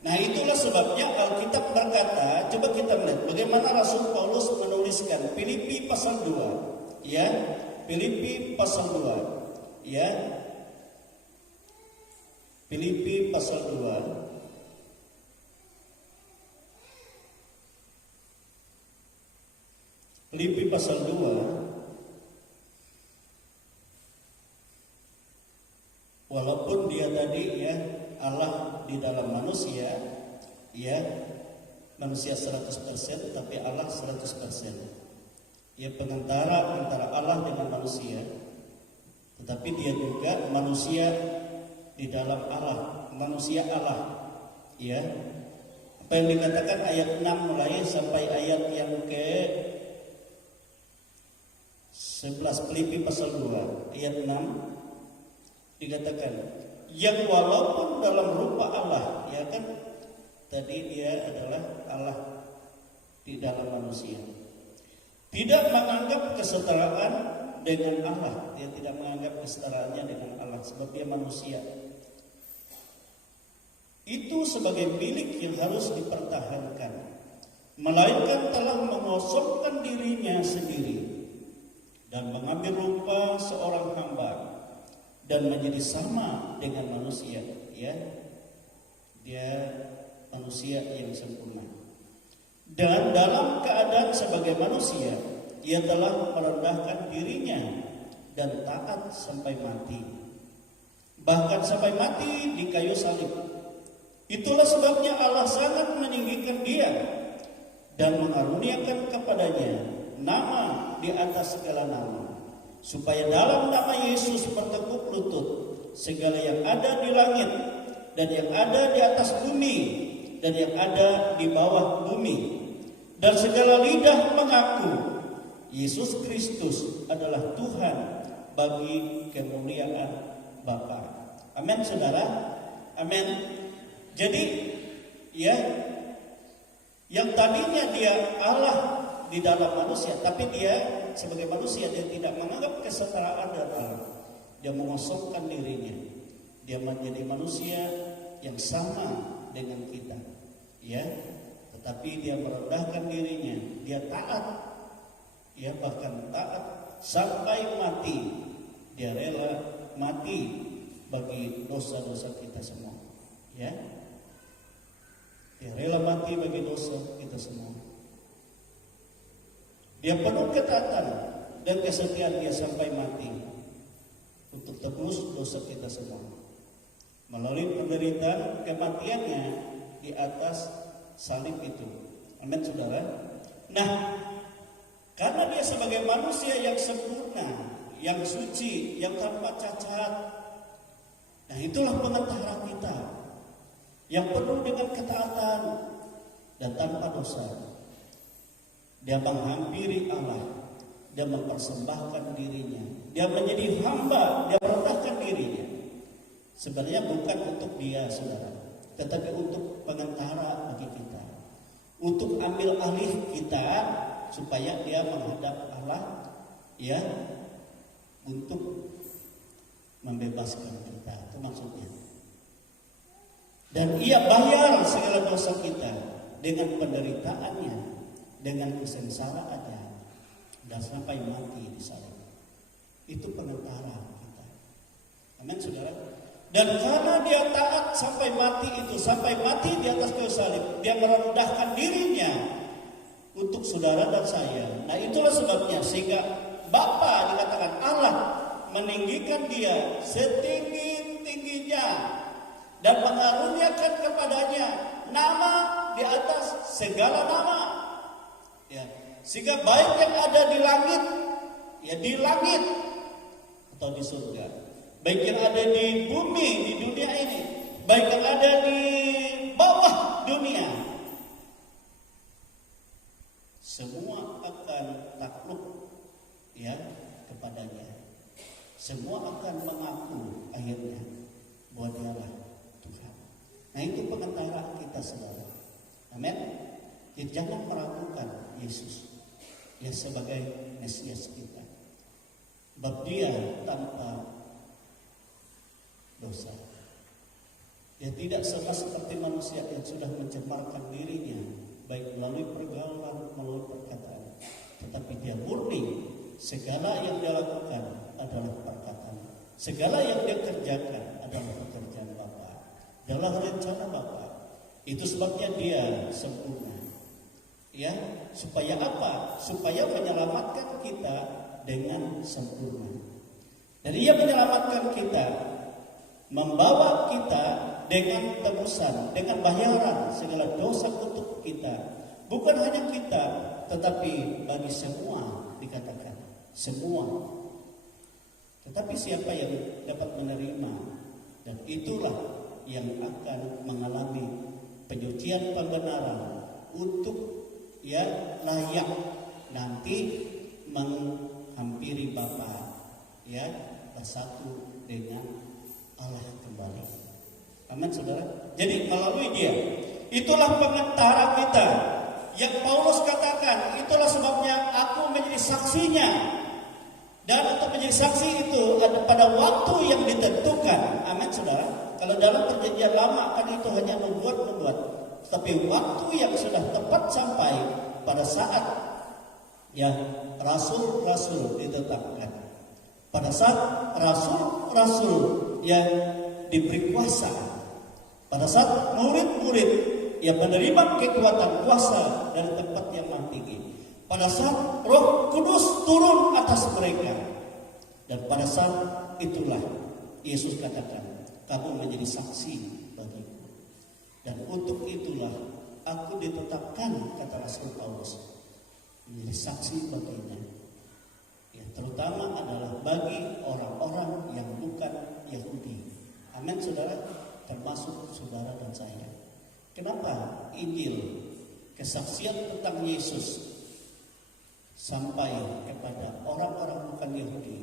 Nah, itulah sebabnya Alkitab berkata, coba kita lihat bagaimana Rasul Paulus menuliskan Filipi pasal 2, ya. Filipi pasal 2, ya. Filipi pasal 2. Filipi pasal 2. Walaupun dia tadi ya Allah di dalam manusia, ya manusia 100%, tapi Allah 100%. Ya pengantara antara Allah dengan manusia. Tetapi dia juga manusia di dalam Allah, manusia Allah. Ya. Apa yang dikatakan ayat 6 mulai sampai ayat yang ke 11, Filipi pasal 2 ayat 6 dikatakan, yang walaupun dalam rupa Allah, ya kan tadi dia adalah Allah di dalam manusia, tidak menganggap kesetaraan dengan Allah. Dia tidak menganggap kesetaraannya dengan Allah sebab dia manusia. Itu sebagai milik yang harus dipertahankan, melainkan telah mengosongkan dirinya sendiri dan mengambil rupa seorang hamba dan menjadi sama dengan manusia, ya. Dia manusia yang sempurna. Dan dalam keadaan sebagai manusia, ia telah merendahkan dirinya dan taat sampai mati. Bahkan sampai mati di kayu salib. Itulah sebabnya Allah sangat meninggikan dia dan mengaruniakan kepadanya nama di atas segala nama, supaya dalam nama Yesus bertekuk lutut segala yang ada di langit dan yang ada di atas bumi dan yang ada di bawah bumi, dan segala lidah mengaku Yesus Kristus adalah Tuhan bagi kemuliaan Bapa. Amin, saudara. Amin. Jadi ya, yang tadinya dia Allah di dalam manusia, tapi dia sebagai manusia dia tidak menganggap kesetaraan dengan Allah. Dia mengosongkan dirinya. Dia menjadi manusia yang sama dengan kita, ya. Tetapi dia merendahkan dirinya. Dia taat, ya bahkan taat sampai mati. Dia rela mati bagi dosa-dosa kita semua, ya. Dia rela mati bagi dosa kita semua. Dia penuh ketaatan dan kesetiaan dia sampai mati untuk tebus dosa kita semua. Melalui penderitaan kematiannya di atas salib itu. Amin, saudara. Nah, karena dia sebagai manusia yang sempurna, yang suci, yang tanpa cacat, nah itulah pengantara kita yang penuh dengan ketaatan dan tanpa dosa. Dia menghampiri Allah, dia mempersembahkan dirinya, dia menjadi hamba, dia merendahkan dirinya. Sebenarnya bukan untuk dia, saudara, tetapi untuk pengantara bagi kita, untuk ambil alih kita supaya dia menghadap Allah, ya, untuk membebaskan kita. Itu maksudnya. Dan ia bayar segala dosa kita dengan penderitaannya, dengan kesengsaraannya, dan sampai mati di salib. Itu pengantara kita. Amin, saudara. Dan karena dia taat sampai mati itu, sampai mati di atas kayu salib, dia merendahkan dirinya untuk saudara dan saya. Nah, itulah sebabnya sehingga Bapa dikatakan Allah meninggikan dia setinggi-tingginya dan mengaruniakan kepadanya nama di atas segala nama. Ya, sehingga baik yang ada di langit, ya di langit atau di surga, baik yang ada di bumi, di dunia ini, baik yang ada di bawah dunia, semua akan takluk, ya, kepadanya. Semua akan mengaku akhirnya bahwa Dialah Tuhan. Nah, itu pengantara kita, saudara. Amin. Ya, jangan meragukan Yesus, ya, sebagai Mesias kita. Sebab dia tanpa dosa. Dia tidak sama seperti manusia yang sudah mencemarkan dirinya, baik melalui pergaulan, melalui perkataan. Tetapi dia murni, segala yang dia lakukan adalah perkataan. Segala yang dia kerjakan adalah pekerjaan Bapa, adalah rencana Bapa. Itu sebabnya dia sempurna. Ya, supaya apa? Supaya menyelamatkan kita dengan sempurna. Dan ia menyelamatkan kita, membawa kita dengan tebusan, dengan bayaran segala dosa untuk kita. Bukan hanya kita, tetapi bagi semua, dikatakan semua. Tetapi siapa yang dapat menerima, dan itulah yang akan mengalami penyucian pembenaran untuk layak nanti menghampiri Bapa, bersatu dengan Allah kembali. Amin, saudara. Jadi melalui dia, itulah pengantara kita. Yang Paulus katakan, itulah sebabnya aku menjadi saksinya. Dan untuk menjadi saksi itu ada pada waktu yang ditentukan. Amin, saudara. Kalau dalam perjanjian lama kan itu hanya membuat. Tapi waktu yang sudah tepat sampai pada saat rasul-rasul ditetapkan. Pada saat rasul-rasul yang diberi kuasa. Pada saat murid-murid yang menerima kekuatan kuasa dari tempat yang maha tinggi. Pada saat Roh Kudus turun atas mereka. Dan pada saat itulah Yesus katakan, kamu menjadi saksi bagiku. Dan untuk itulah aku ditetapkan, kata Rasul Paulus, menjadi saksi baginya. Ya, terutama adalah bagi orang-orang yang bukan Yahudi. Amin, saudara, termasuk saudara dan saya. Kenapa Injil, kesaksian tentang Yesus sampai kepada orang-orang bukan Yahudi?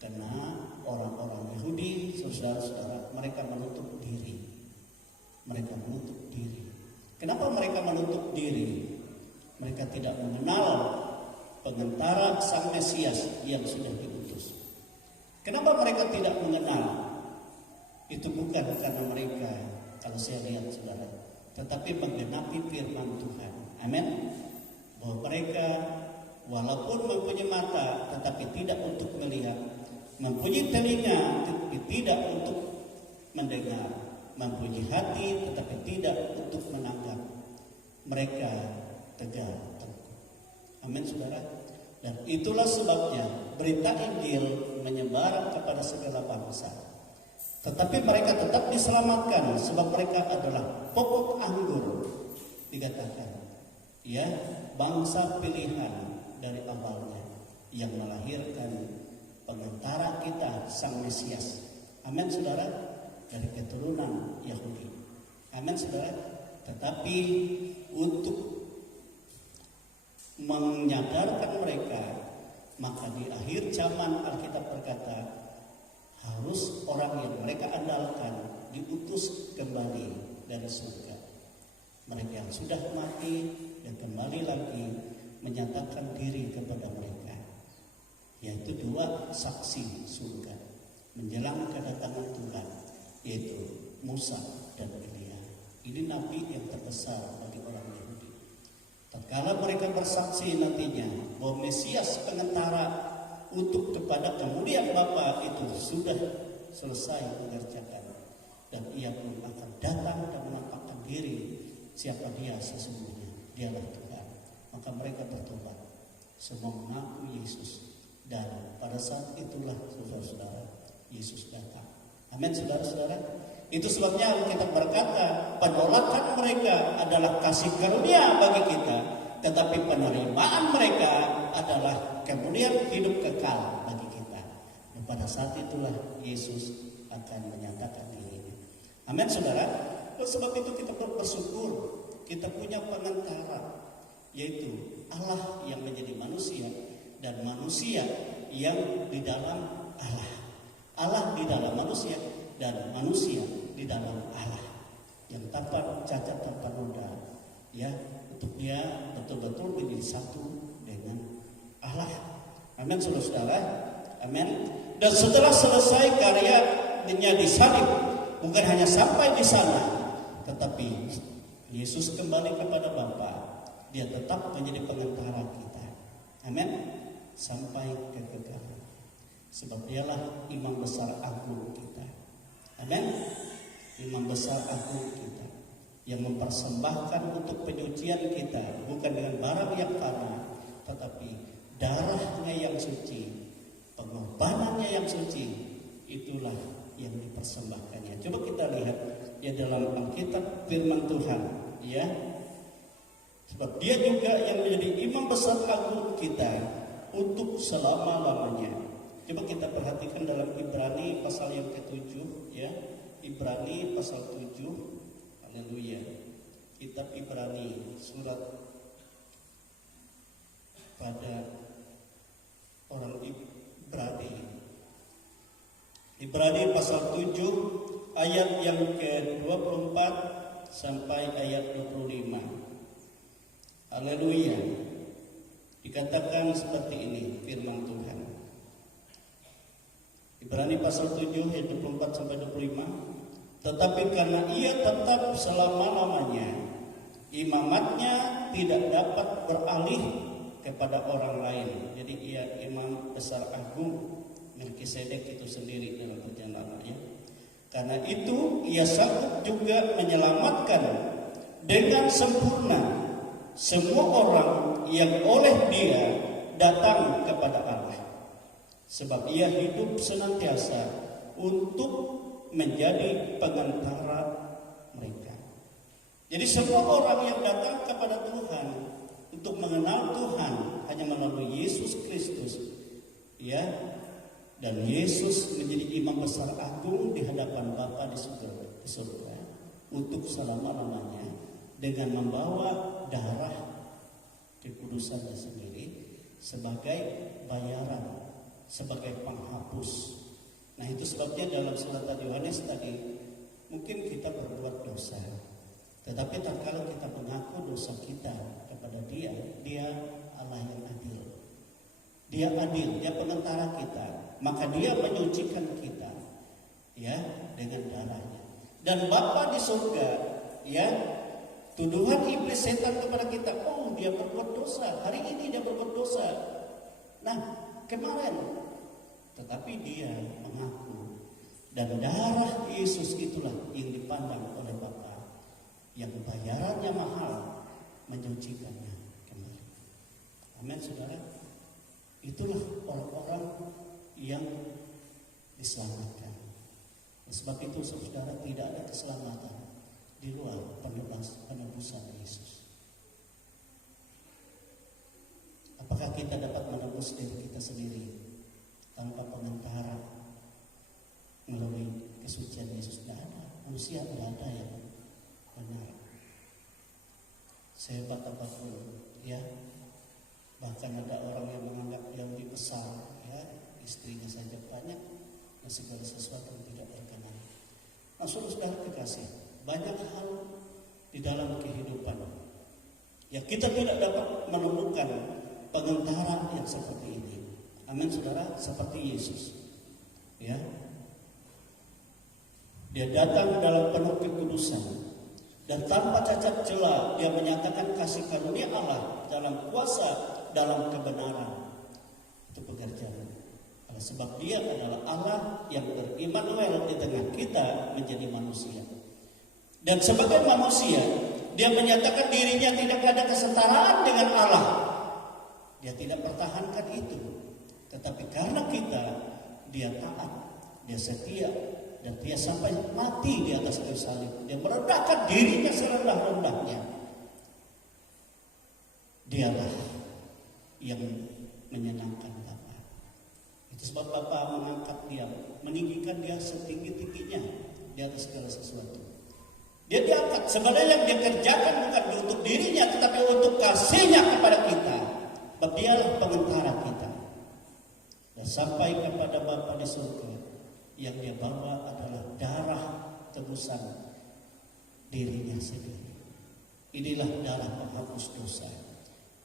Karena orang-orang Yahudi, saudara-saudara, mereka menutup diri. Mereka menutup diri. Kenapa mereka menutup diri? Mereka tidak mengenal pengantara Sang Mesias yang sudah diutus. Kenapa mereka tidak mengenal? Itu bukan karena mereka, kalau saya lihat saudara, tetapi menggenapi firman Tuhan. Amin. Bahwa mereka walaupun mempunyai mata tetapi tidak untuk melihat, mempunyai telinga tetapi tidak untuk mendengar, mempunyai hati tetapi tidak untuk menanggap, mereka tegar teguh. Amin, saudara. Dan itulah sebabnya berita Injil menyebar kepada segala bangsa. Tetapi mereka tetap diselamatkan sebab mereka adalah pokok anggur, dikatakan. Ya, bangsa pilihan dari awalnya yang melahirkan pengantara kita, Sang Mesias. Amin, saudara. Dari keturunan Yahudi. Amin, saudara. Tetapi untuk menyadarkan mereka, maka di akhir zaman Alkitab berkata, harus orang yang mereka andalkan diutus kembali dari surga. Mereka yang sudah mati dan kembali lagi menyatakan diri kepada mereka, yaitu dua saksi surga menjelang kedatangan Tuhan, yaitu Musa dan Elia. Ini nabi yang terbesar bagi orang Yahudi. Tatkala mereka bersaksi nantinya bahwa Mesias pengantara untuk kepada kemudian Bapa itu sudah selesai mengerjakan, dan ia pun akan datang dan menampakkan diri siapa dia sesungguhnya, dialah Tuhan. Maka mereka bertobat, semua mengaku Yesus, dan pada saat itulah saudara-saudara Yesus datang. Amin, saudara-saudara. Itu sebabnya kita berkata penolakan mereka adalah kasih karunia bagi kita, tetapi penerimaan mereka adalah kemudian hidup kekal bagi kita. Dan pada saat itulah Yesus akan menyatakan dirinya. Amin, saudara. Sebab itu kita bersyukur kita punya pengantara, yaitu Allah yang menjadi manusia dan manusia yang di dalam Allah. Allah di dalam manusia dan manusia di dalam Allah, yang tanpa cacat, tanpa noda, ya, untuk dia betul-betul menjadi satu dengan Allah. Amin, saudara-saudara. Amin. Dan setelah selesai karyanya di salib, bukan hanya sampai di sana, tetapi Yesus kembali kepada Bapa. Dia tetap menjadi pengantara kita. Amin. Sampai kekekalan. Sebab dialah imam besar agung kita. Amin. Imam besar agung kita yang mempersembahkan untuk penyucian kita bukan dengan barang yang fana, tetapi darahnya yang suci, pengorbanannya yang suci, itulah yang dipersembahkannya. Coba kita lihat ya dalam Alkitab firman Tuhan, ya. Sebab dia juga yang menjadi imam besar agung kita untuk selama-lamanya. Coba kita perhatikan dalam Ibrani pasal yang ke-7, ya. Ibrani pasal 7. Haleluya. Kitab Ibrani, surat pada orang Ibrani. Ibrani pasal 7 ayat yang ke-24 sampai ayat 25. Haleluya. Dikatakan seperti ini firman Tuhan. Ibrani pasal 7 ayat 24 sampai 25. Tetapi karena ia tetap selama-lamanya, imamatnya tidak dapat beralih kepada orang lain. Jadi ia imam besar agung, Melkisedek itu sendiri dalam perjalanannya. Karena itu ia sanggup juga menyelamatkan dengan sempurna semua orang yang oleh dia datang kepada Allah. Sebab ia hidup senantiasa untuk menjadi pengantara mereka. Jadi semua orang yang datang kepada Tuhan untuk mengenal Tuhan hanya melalui Yesus Kristus, ya. Dan Yesus menjadi imam besar agung di hadapan Bapa di surga untuk selama-lamanya dengan membawa darah kekudusannya sendiri sebagai bayaran, sebagai penghapus. Nah itu sebabnya dalam surat Yohanes tadi mungkin kita berbuat dosa, tetapi tatkala kita mengaku dosa kita kepada Dia, Dia Allah yang adil. Dia adil, Dia pengantara kita, maka Dia menyucikan kita, ya, dengan darahnya. Dan Bapa di surga, ya, tuduhan iblis setan kepada kita, oh dia berbuat dosa, hari ini dia berbuat dosa. Nah kemarin. Tetapi dia mengaku, dan darah Yesus itulah yang dipandang oleh Bapa, yang bayarannya mahal, menyucikannya kembali. Amin, saudara. Itulah orang-orang yang diselamatkan. Sebab itu saudara, tidak ada keselamatan di luar penebusan Yesus. Apakah kita dapat menebus diri kita sendiri tanpa pengantara melalui kesucian Yesus? Tidak ada. Manusia tidak ada yang benar. Sehebat apapun, ya. Bahkan ada orang yang menganggap dia lebih besar, ya, istrinya saja banyak dan segala sesuatu yang tidak berkenan. Nah, saudara kekasih, banyak hal di dalam kehidupan ya kita tidak dapat menemukan pengantara yang seperti ini. Amin, saudara, seperti Yesus, ya. Dia datang dalam penuh kekudusan dan tanpa cacat celah dia menyatakan kasih karunia Allah dalam kuasa, dalam kebenaran. Itu pekerjaan Allah. Sebab dia adalah Allah yang berimmanuel di tengah kita menjadi manusia. Dan sebagai manusia, dia menyatakan dirinya tidak ada kesetaraan dengan Allah. Dia tidak pertahankan itu. Tetapi karena kita, dia taat, dia setia, dan dia sampai mati di atas kayu salib. Dia merendahkan dirinya serendah-rendahnya. Dialah yang menyenangkan Bapa. Itu sebab Bapa mengangkat dia, meninggikan dia setinggi-tingginya di atas segala sesuatu. Dia diangkat. Sebenarnya yang dia kerjakan bukan untuk dirinya, tetapi untuk kasihnya kepada kita. Sebab dialah pengantara kita. Dan sampai kepada Bapa di surga, yang dia bawa adalah darah tebusan dirinya sendiri. Inilah darah penghapus dosa.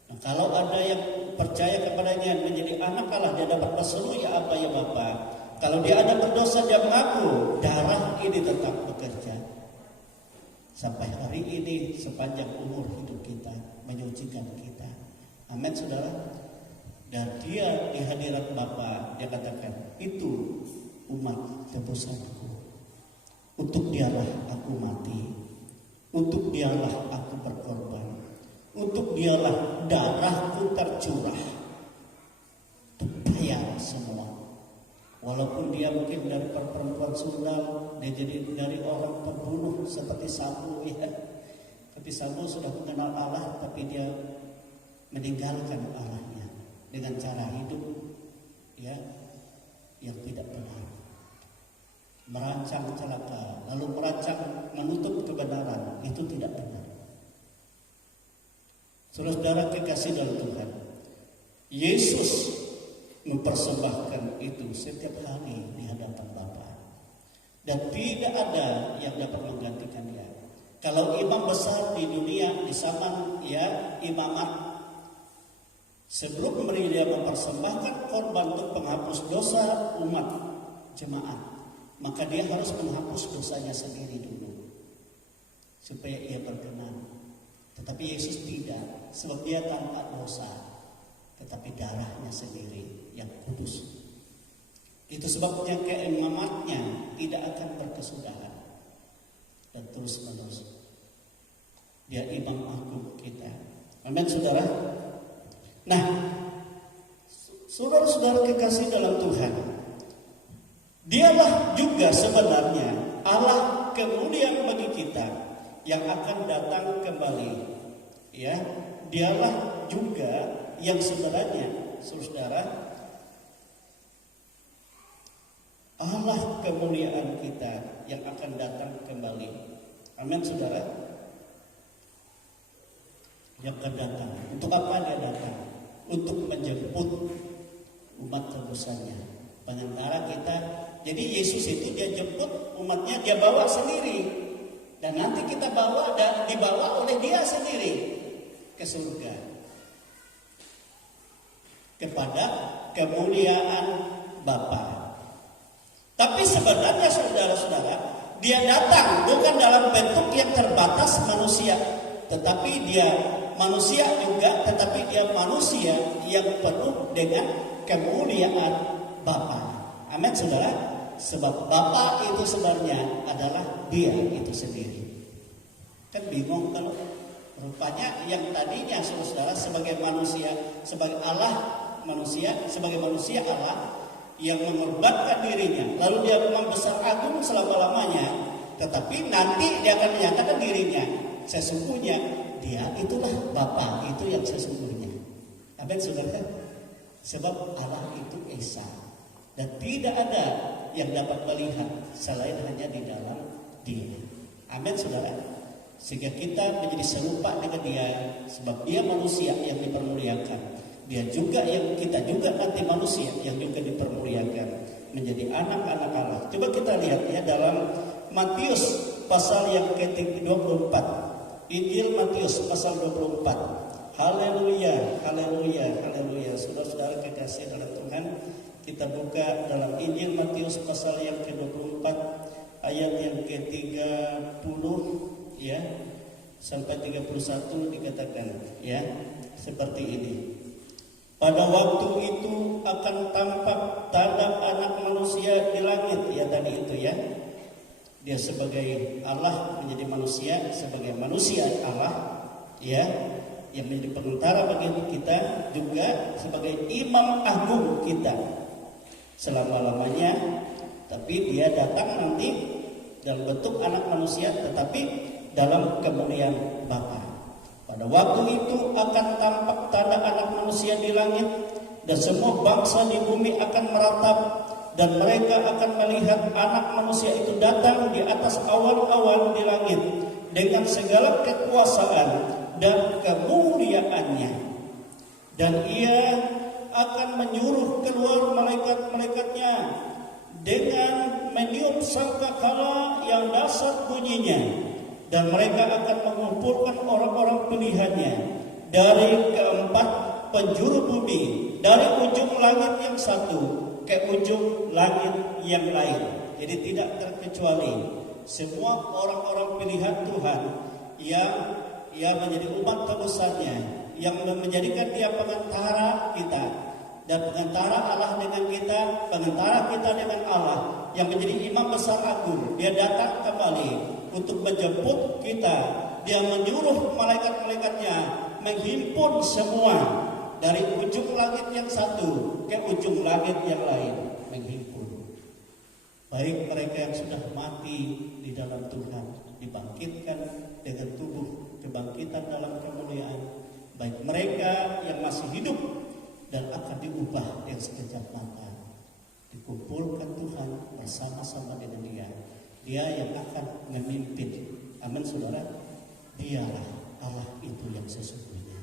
Nah, kalau ada yang percaya kepadanya menjadi anak Allah, dia dapat berseru, ya Aba, ya Bapa. Kalau dia ada berdosa, dia mengaku. Darah ini tetap bekerja sampai hari ini, sepanjang umur hidup kita, menyucikan kita. Amin, saudara. Dan dia di hadirat Bapa, dia katakan, itu umat tebusanku. Untuk dialah aku mati, untuk dialah aku berkorban, untuk dialah darahku tercurah, untuk bayar semua. Walaupun dia mungkin dari perempuan sundal, dia jadi dari orang pembunuh seperti Saul, ya. Tapi Saul sudah mengenal Allah, tapi dia meninggalkan Allahnya dengan cara hidup, ya, yang tidak benar. Merancang celaka, lalu merancang menutup kebenaran, itu tidak benar. Saudara kekasih dalam Tuhan, Yesus mempersembahkan itu setiap hari di hadapan Bapa, dan tidak ada yang dapat menggantikan dia. Kalau imam besar di dunia di zaman, ya, imamat, sebelum dia mempersembahkan korban untuk penghapus dosa umat jemaat, maka dia harus menghapus dosanya sendiri dulu supaya ia berkenan. Tetapi Yesus tidak, sebab dia tanpa dosa, tetapi darahnya sendiri yang kudus. Itu sebabnya keimamatnya tidak akan berkesudahan dan terus menerus. Dia imam agung kita. Amin, saudara. Nah, saudara-saudara kekasih dalam Tuhan, dialah juga sebenarnya Allah kemuliaan bagi kita yang akan datang kembali. Ya, dialah juga yang sebenarnya, saudara, Allah kemuliaan kita yang akan datang kembali. Amin, saudara. Yang akan datang. Untuk apa dia datang? Untuk menjemput umat tebusannya, pengantara kita. Jadi Yesus itu dia jemput umatnya, dia bawa sendiri, dan nanti kita bawa dan dibawa oleh dia sendiri ke surga, kepada kemuliaan Bapa. Tapi sebenarnya saudara-saudara, dia datang bukan dalam bentuk yang terbatas manusia, tetapi dia manusia juga, tetapi dia manusia yang penuh dengan kemuliaan Bapa. Amin, saudara. Sebab Bapa itu sebenarnya adalah dia itu sendiri. Kan bingung kalau rupanya yang tadinya saudara sebagai manusia, sebagai Allah manusia, sebagai manusia Allah yang mengorbankan dirinya, lalu dia memang besar agung selama-lamanya, tetapi nanti dia akan menyatakan dirinya, sesungguhnya dia itulah Bapa itu yang sesungguhnya. Amin, saudara. Sebab Allah itu Esa, dan tidak ada yang dapat melihat selain hanya di dalam Dia. Amin, saudara. Sehingga kita menjadi serupa dengan Dia, sebab Dia manusia yang dipermuliakan. Dia juga yang kita juga nanti manusia yang juga dipermuliakan menjadi anak-anak Allah. Coba kita lihat ya dalam Matius pasal yang ke-24. Injil Matius pasal 24. Haleluya, haleluya, haleluya. Saudara-saudara kekasih dalam Tuhan, kita buka dalam Injil Matius pasal yang ke-24 ayat yang ke-30 ya sampai 31 dikatakan ya seperti ini. Pada waktu itu akan tampak tanda anak manusia di langit. Ya tadi itu ya. Dia sebagai Allah menjadi manusia, sebagai manusia Allah ya, yang menjadi pengantara bagi kita, juga sebagai imam agung kita selama-lamanya. Tapi dia datang nanti dalam bentuk anak manusia, tetapi dalam kemuliaan Bapa. Pada waktu itu akan tampak tanda anak manusia di langit, dan semua bangsa di bumi akan meratap, dan mereka akan melihat anak manusia itu datang di atas awan-awan di langit dengan segala kekuasaan dan kemuliaannya. Dan ia akan menyuruh keluar malaikat-malaikatnya dengan meniup sangkakala yang dahsyat bunyinya. Dan mereka akan mengumpulkan orang-orang pilihannya dari keempat penjuru bumi, dari ujung langit yang satu ke ujung langit yang lain. Jadi tidak terkecuali semua orang-orang pilihan Tuhan yang menjadi umat tebusannya, yang menjadikan dia pengantara kita dan pengantara Allah dengan kita, pengantara kita dengan Allah, yang menjadi imam besar agung. Dia datang kembali untuk menjemput kita. Dia menyuruh malaikat-malaikatnya menghimpun semua dari ujung langit yang satu ke ujung langit yang lain, menghimpun. Baik mereka yang sudah mati di dalam Tuhan, dibangkitkan dengan tubuh kebangkitan dalam kemuliaan, baik mereka yang masih hidup dan akan diubah yang sekejap mata, dikumpulkan Tuhan bersama-sama dengan Dia. Dia yang akan memimpin. Amin saudara. Dialah Allah itu yang sesungguhnya.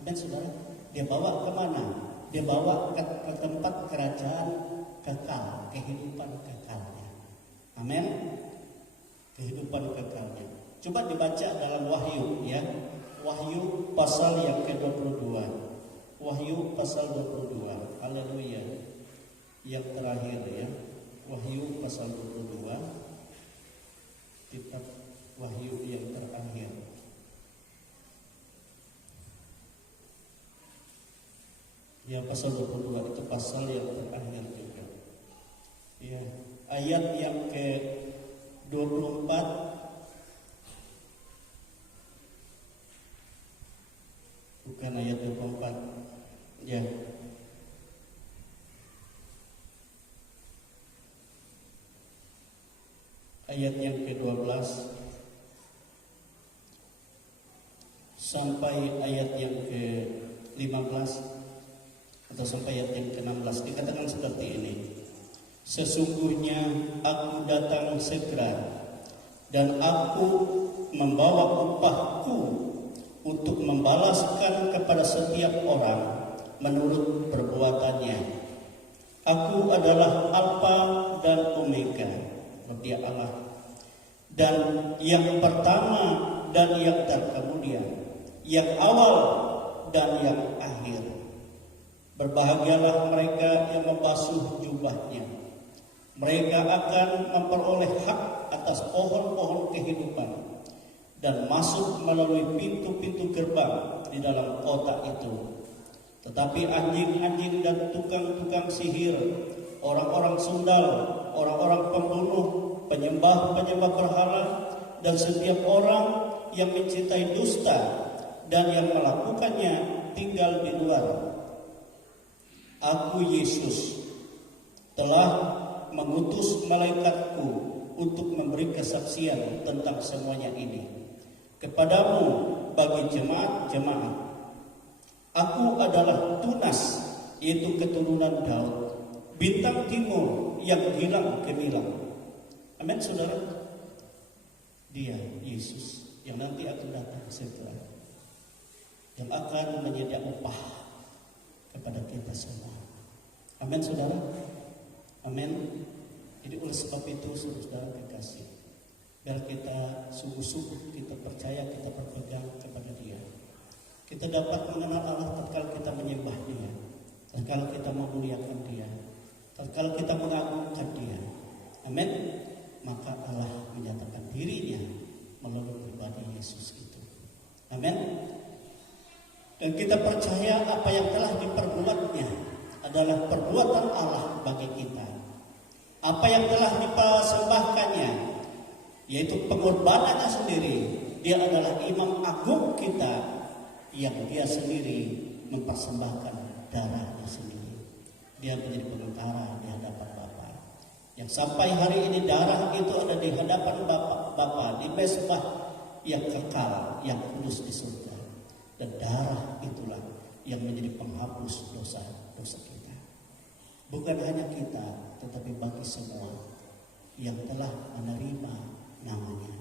Amin saudara. Dia bawa kemana? Dia bawa ke tempat kerajaan kekal, kehidupan kekalnya. Amin. Kehidupan kekalnya. Coba dibaca dalam Wahyu ya. Wahyu pasal yang ke-22. Wahyu pasal 22. Haleluya. Yang terakhir ya. Wahyu pasal 22. Kitab Wahyu yang terakhir. Ya, pasal 22 itu pasal yang terakhir juga. Ya, ayat yang ke-24 bukan ayat 24. Ya. Ayat yang ke-12 sampai ayat yang ke-15 atau sampai ayat yang ke-16 dikatakan seperti ini. Sesungguhnya aku datang segera dan aku membawa upahku untuk membalaskan kepada setiap orang menurut perbuatannya. Aku adalah Alfa dan Omega, Dia Allah, dan yang pertama dan yang terkemudian, yang awal dan yang akhir. Berbahagialah mereka yang membasuh jubahnya. Mereka akan memperoleh hak atas pohon-pohon kehidupan dan masuk melalui pintu-pintu gerbang di dalam kota itu. Tetapi anjing-anjing dan tukang-tukang sihir, orang-orang sundal, orang-orang pembunuh, penyembah-penyembah berhala, dan setiap orang yang mencintai dusta dan yang melakukannya tinggal di luar. Aku Yesus telah mengutus malaikatku untuk memberi kesaksian tentang semuanya ini kepadamu bagi jemaat-jemaat. Aku adalah Tunas, yaitu keturunan Daud, bintang timur yang hilang gemilang. Amin saudara. Dia Yesus yang nanti akan datang setelah, yang akan menyediakan upah kepada kita semua. Amin saudara. Amin. Jadi oleh sebab itu saudara kekasih, biar kita sungguh-sungguh kita percaya, kita berpegang kepada Dia. Kita dapat mengenal Allah tatkala kita menyembah Dia, tatkala kita memuliakan Dia, tatkala kita mengagungkan Dia. Amin. Maka Allah menyatakan dirinya melalui pribadi Yesus itu. Amin. Dan kita percaya apa yang telah diperbuatnya adalah perbuatan Allah bagi kita. Apa yang telah dipersembahkannya, yaitu pengorbanannya sendiri. Dia adalah imam agung kita yang dia sendiri mempersembahkan darahnya sendiri. Dia menjadi pengantara di hadapan Bapa. Yang sampai hari ini darah itu ada di hadapan Bapa di mezbah yang kekal, yang kudus di surga. Dan darah itulah yang menjadi penghapus dosa-dosa kita. Bukan hanya kita, tetapi bagi semua yang telah menerima namanya,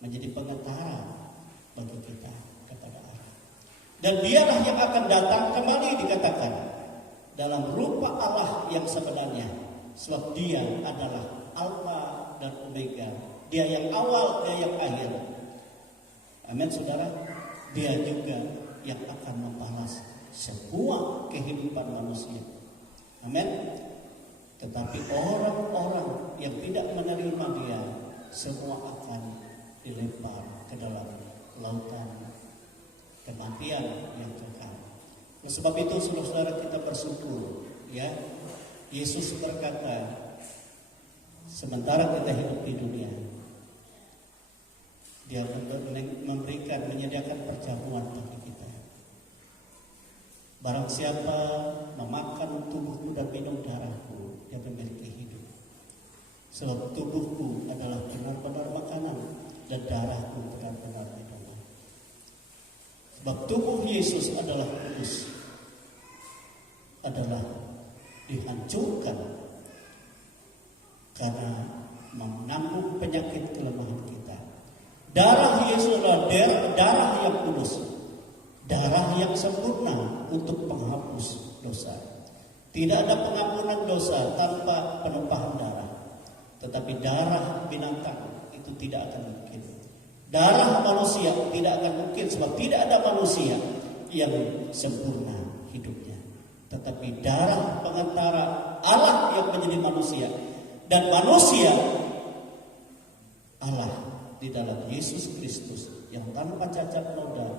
menjadi pengantara bagi kita kepada Allah. Dan dialah yang akan datang kembali, dikatakan, dalam rupa Allah yang sebenarnya. Sebab dia adalah Alfa dan Omega. Dia yang awal, dia yang akhir. Amin saudara. Dia juga yang akan membalas semua kehidupan manusia. Amin. Tetapi orang-orang yang tidak menerima dia, semua akan dilempar ke dalam lautan kematian yang kekal. Oleh sebab itu saudara-saudara, kita bersyukur ya. Yesus berkata, sementara kita hidup di dunia, dia memberikan, menyediakan perjamuan bagi kita. Barang siapa memakan tubuhku dan minum darahku, dia memiliki hidup. Sebab tubuhku adalah benar-benar makanan dan darahku benar-benar minuman. Sebab tubuh Yesus adalah kudus, adalah dihancurkan karena menanggung penyakit kelemahan kita. Darah Yesus adalah darah yang kudus, darah yang sempurna untuk penghapus dosa. Tidak ada pengampunan dosa tanpa penumpahan darah. Tetapi darah binatang itu tidak akan mungkin. Darah manusia tidak akan mungkin, sebab tidak ada manusia yang sempurna hidupnya. Tetapi darah pengantara Allah yang menjadi manusia, dan manusia Allah di dalam Yesus Kristus yang tanpa cacat noda,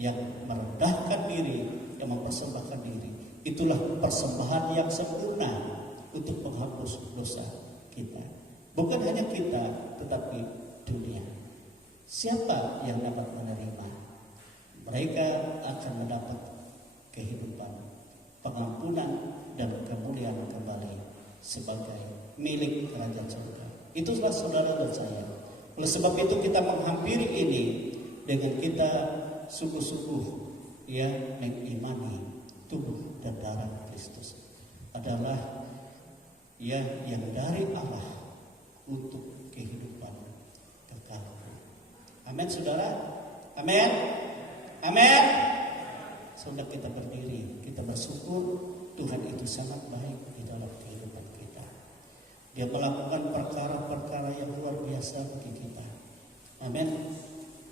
yang merendahkan diri, yang mempersembahkan diri. Itulah persembahan yang sempurna untuk menghapus dosa kita. Bukan hanya kita, tetapi dunia. Siapa yang dapat menerima? Mereka akan mendapat kehidupan, pengampunan, dan kemuliaan kembali sebagai milik kerajaan surga. Itulah saudara dan saya. Oleh sebab itu kita menghampiri ini dengan kita sungguh-sungguh ya mengimani tubuh dan darah Kristus adalah ya yang dari Allah untuk kehidupan kekal. Amin saudara. Amin. Amin. Sudah kita berdiri, kita bersyukur Tuhan itu sangat baik di dalam kehidupan kita. Dia melakukan perkara-perkara yang luar biasa bagi kita. Amin.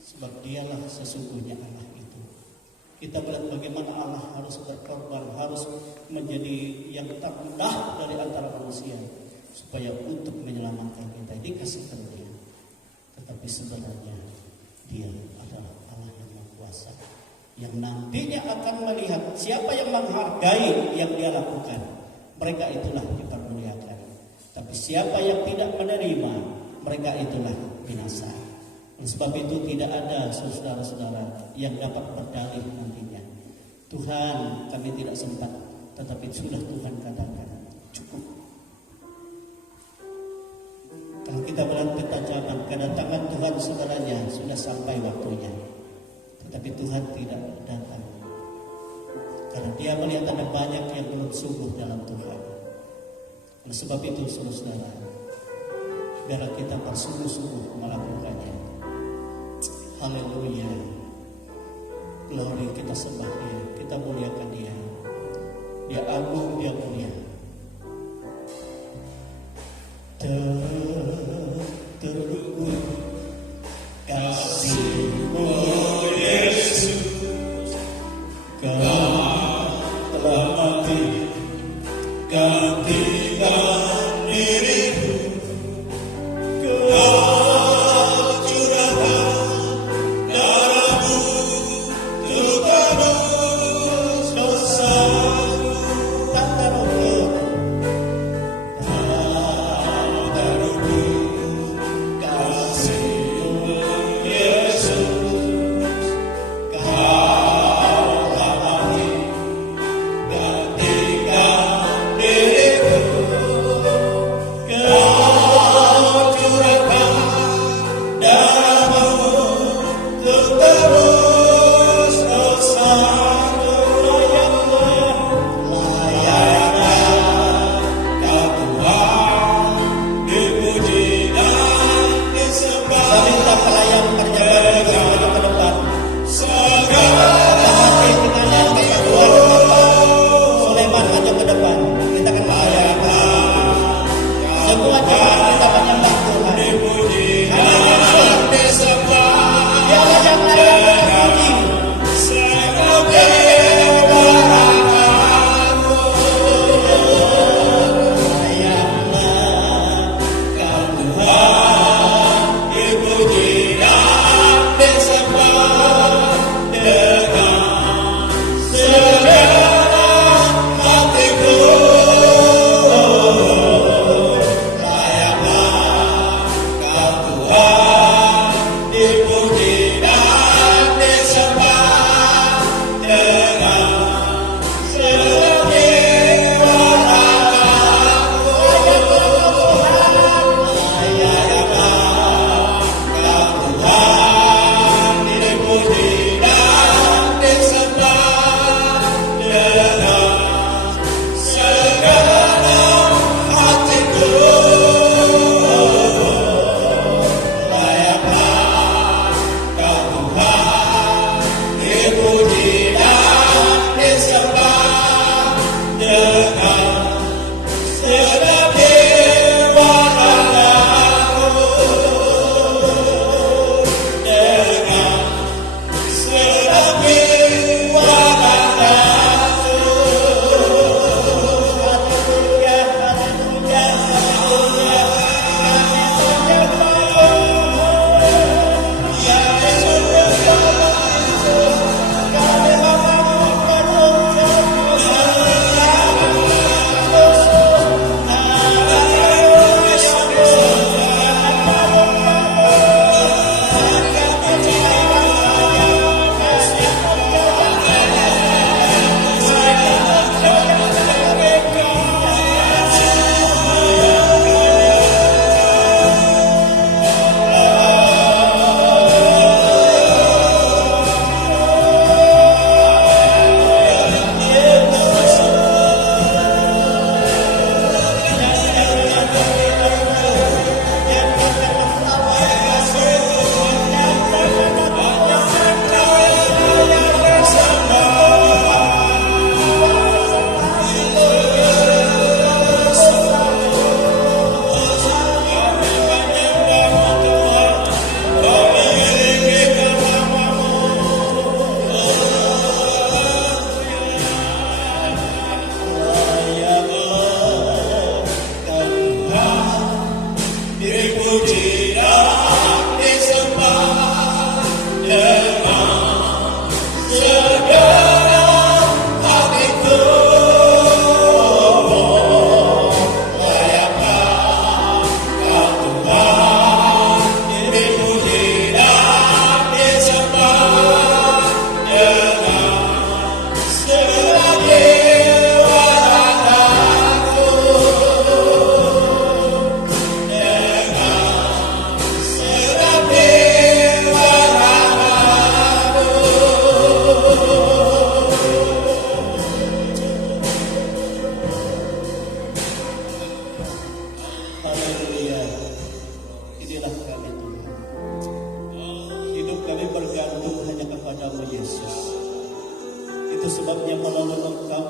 Sebab dialah sesungguhnya Allah itu. Kita melihat bagaimana Allah harus berkorban, harus menjadi yang terendah dari antara manusia, supaya untuk menyelamatkan kita. Ini kasih karunia. Tetapi sebenarnya dia adalah Allah yang Maha Kuasa, yang nantinya akan melihat siapa yang menghargai yang dia lakukan, mereka itulah dipermuliakan. Tapi siapa yang tidak menerima, mereka itulah binasa. Oleh sebab itu tidak ada saudara-saudara yang dapat berdalih nantinya. Tuhan, kami tidak sempat, tetapi sudah Tuhan katakan cukup. Kalau kita melihat peta zaman kedatangan Tuhan saudaranya sudah sampai waktunya, tetapi Tuhan tidak datang karena Dia melihat ada banyak yang belum sungguh dalam Tuhan. Oleh sebab itu saudara, biarlah kita bersungguh-sungguh melakukannya. Haleluya. Glory, kita sembah Dia, kita muliakan Dia. Dia agung, Dia mulia. Terukur kasih-Mu Yesus, Kau telah mati gantikan dirimu.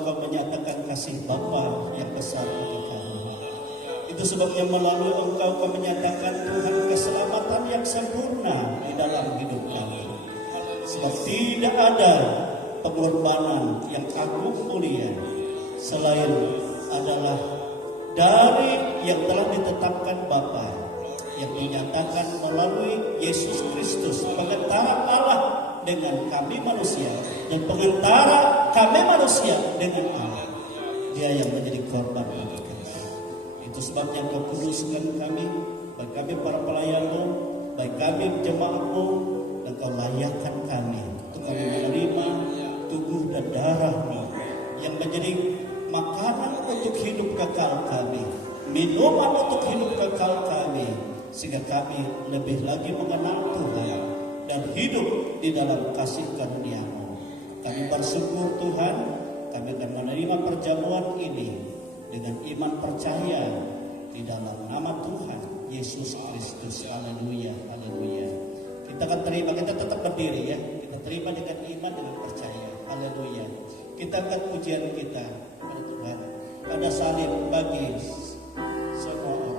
Engkau menyatakan kasih Bapa yang besar bagi kami. Itu sebabnya melalui Engkau kami menyatakan Tuhan keselamatan yang sempurna di dalam hidup kami. Sebab tidak ada pengorbanan yang agung mulia selain adalah dari yang telah ditetapkan Bapa, yang dinyatakan melalui Yesus Kristus, pengantara Allah dengan kami manusia dan pengantara kami manusia dengan Allah. Dia yang menjadi korban bagi kami. Itu sebabnya Engkau kuduskan kami, baik kami para pelayan-Mu, baik kami jemaat-Mu, dan Kau layakkan kami untuk kami menerima tubuh dan darah-Mu yang menjadi makanan untuk hidup kekal kami, minuman untuk hidup kekal kami, sehingga kami lebih lagi mengenal Tuhan dan hidup di dalam kasih karunia-Mu. Kami bersyukur Tuhan, kami akan menerima perjamuan ini dengan iman percaya di dalam nama Tuhan Yesus Kristus. Haleluya, haleluya. Kita akan terima, kita tetap berdiri ya. Kita terima dengan iman, dengan percaya. Haleluya. Kita angkat pujian kita kepada Tuhan. Ada salib bagi semua orang.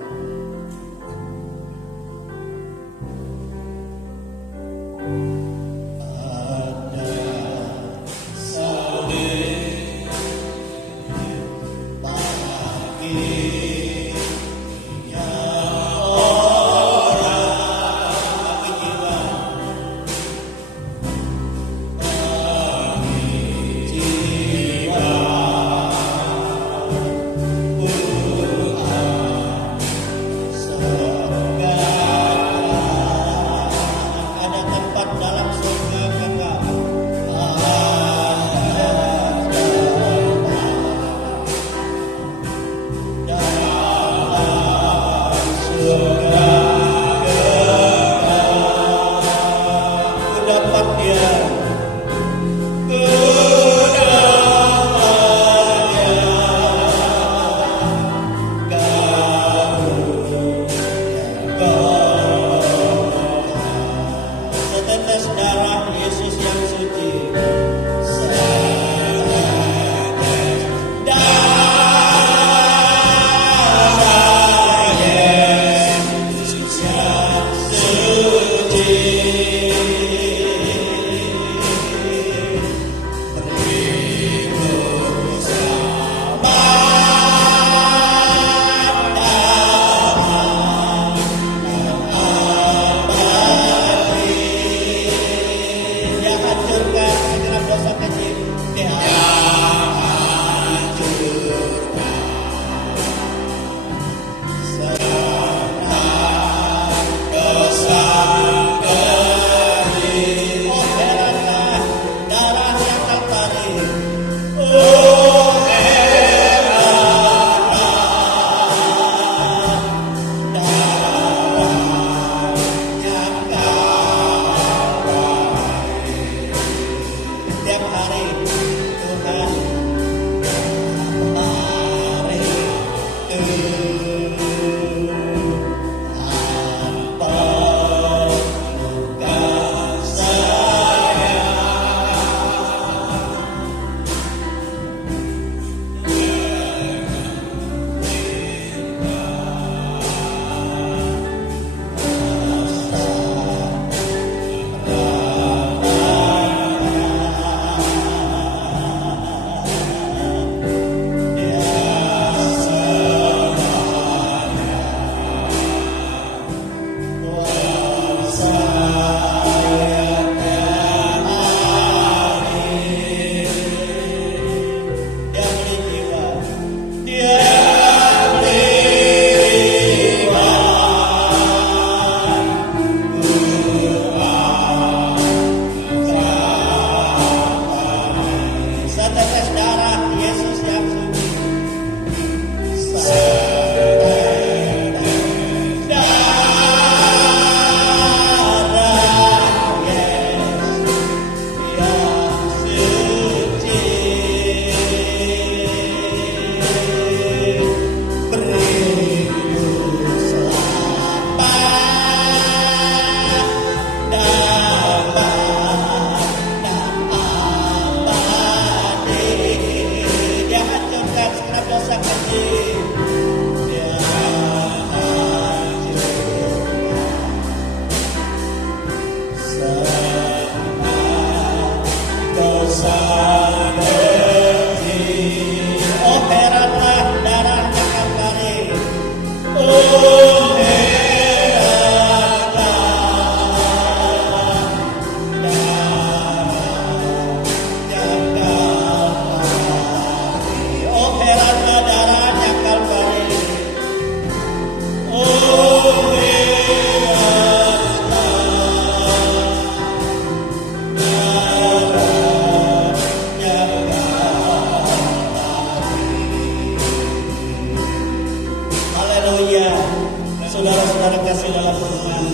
saudara kasih dalam Tuhan,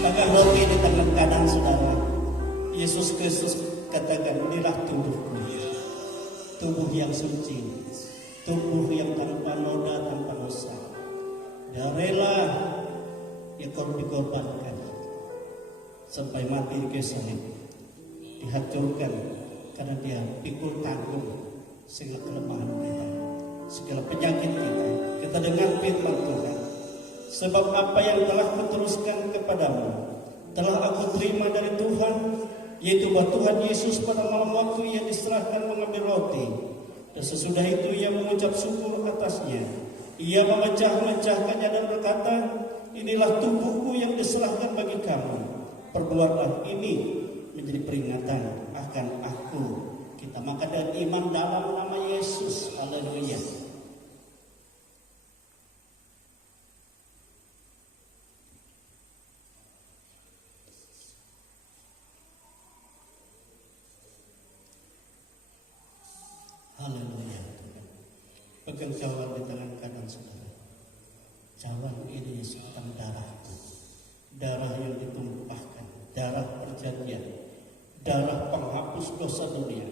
pegang roti di tangan kanan saudara. Yesus Kristus katakan, inilah tubuhku, tubuh yang suci, tubuh yang tanpa noda, tanpa dosa, dan rela yang dikorbankan sampai mati di kayu salib, dihancurkan karena dia pikul tanggung segala kelemahan kita, segala penyakit kita. Kita dengar firman Tuhan, sebab apa yang telah kuteruskan kepadamu telah aku terima dari Tuhan, yaitu bahwa Tuhan Yesus pada malam waktu ia diserahkan mengambil roti, dan sesudah itu ia mengucap syukur atasnya, ia memecah-mecahkannya dan berkata, inilah tubuhku yang diserahkan bagi kamu, perbuatlah ini menjadi peringatan akan aku. Kita makan dan iman dalam nama Yesus. Haleluya. Haleluya. Pegang cawan di tangan kanan saudara. Cawan ini tentang darahku, darah yang ditumpahkan, darah perjanjian, darah penghapus dosa dunia,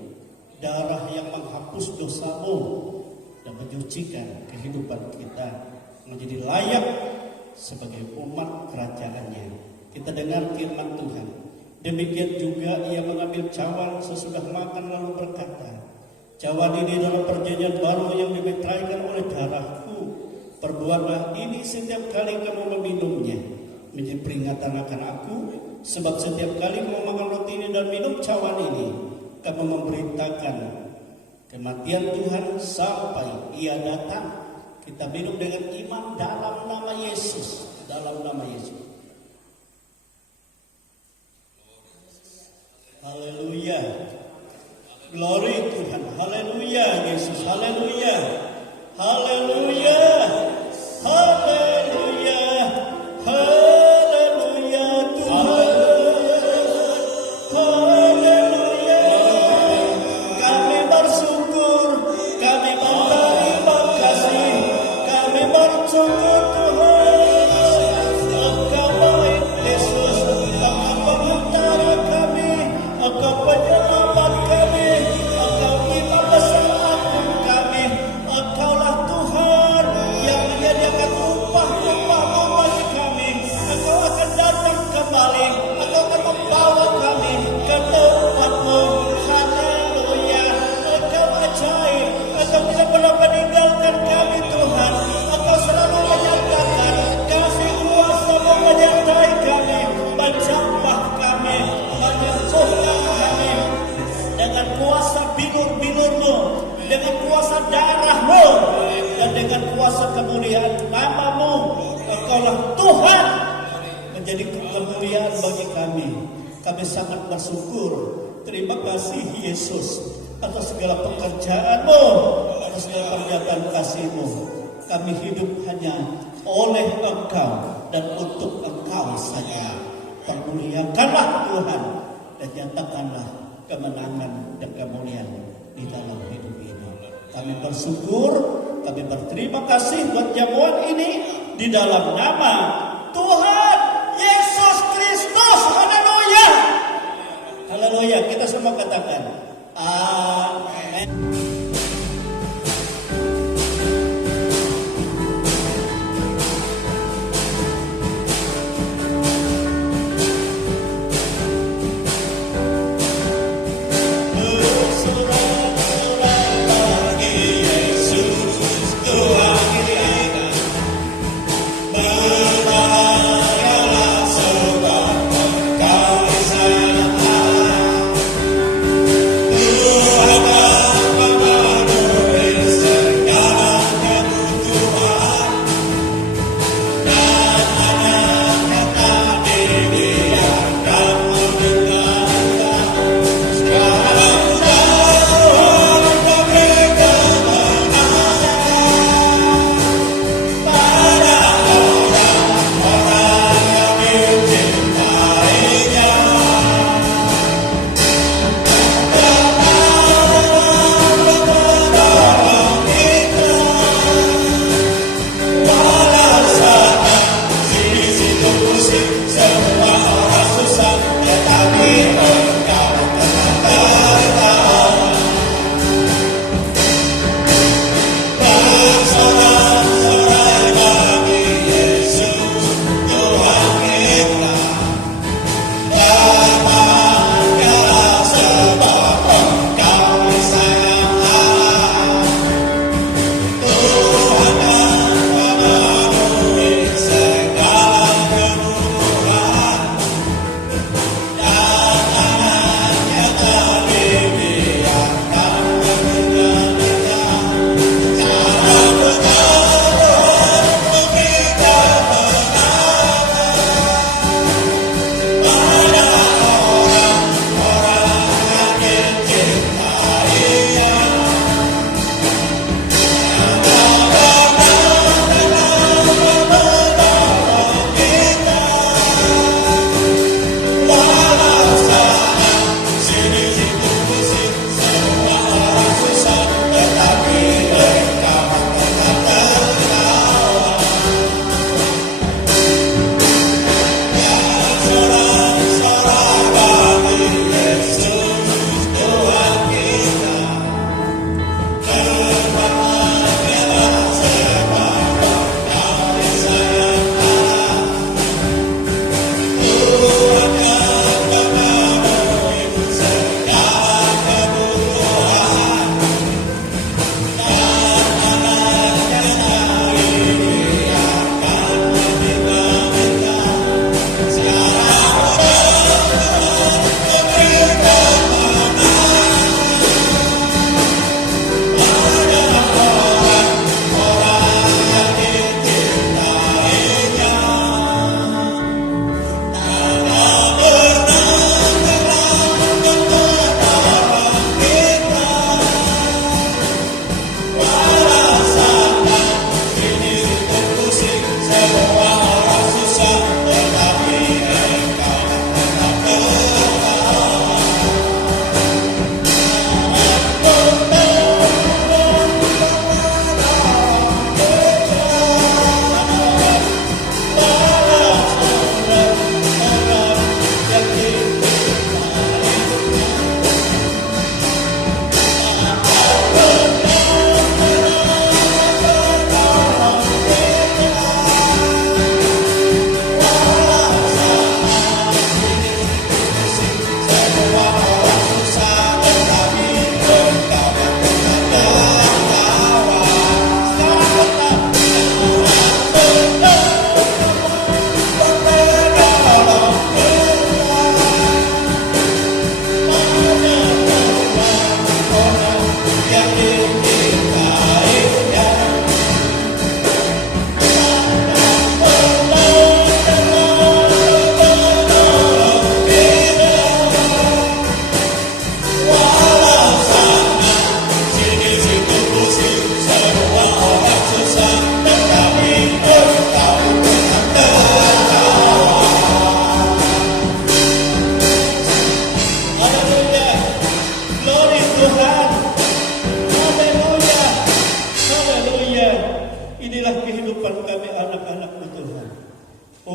darah yang menghapus dosamu dan menyucikan kehidupan kita menjadi layak sebagai umat kerajaannya. Kita dengar firman Tuhan. Demikian juga ia mengambil cawan sesudah makan lalu berkata, cawan ini adalah perjanjian baru yang dimeteraikan oleh darahku. Perbuatlah ini setiap kali kamu meminumnya menjadi peringatan akan aku. Sebab setiap kali kamu makan roti ini dan minum cawan ini, kamu memberitakan kematian Tuhan sampai ia datang. Kita minum dengan iman dalam nama Yesus. Dalam nama Yesus. Haleluya. Glory Tuhan. Haleluya Yesus. Haleluya. Haleluya. Haleluya. Haleluya Tuhan. Haleluya. Kami bersyukur, kami berterima kasih, kami bersyukur Tuhan. Engkau baik Yesus, Engkau pengantara kami, Engkau penyelamat kami, Engkau imam besar agung kami. Engkaulah Tuhan yang menyediakan upah-upah-mu bagi kami. Engkau akan datang kembali, Engkau akan membawa kami ke tempat-Mu. Haleluya. Engkau ajaib, Engkau tidak pernah meninggalkan kami Tuhan. Engkau selalu menyatakan kasih kuasa-Mu menyertai kami, menjamah kami, menyembuhkan kami dengan kuasa bilur-bilur-Mu, dengan kuasa darah-Mu, dan dengan kuasa kemuliaan nama-Mu. Engkaulah Tuhan menjadi kemuliaan bagi kami. Kami sangat bersyukur. Terima kasih Yesus atas segala pekerjaan-Mu, atas segala pernyataan kasih-Mu. Kami hidup hanya oleh Engkau dan untuk Engkau saja. Permuliakanlah Tuhan dan nyatakanlah kemenangan dan kemuliaan di dalam hidup ini. Kami bersyukur, kami berterima kasih buat jamuan ini di dalam nama Tuhan Yesus Kristus. Haleluya. Haleluya. Kita semua katakan amin. Tuhan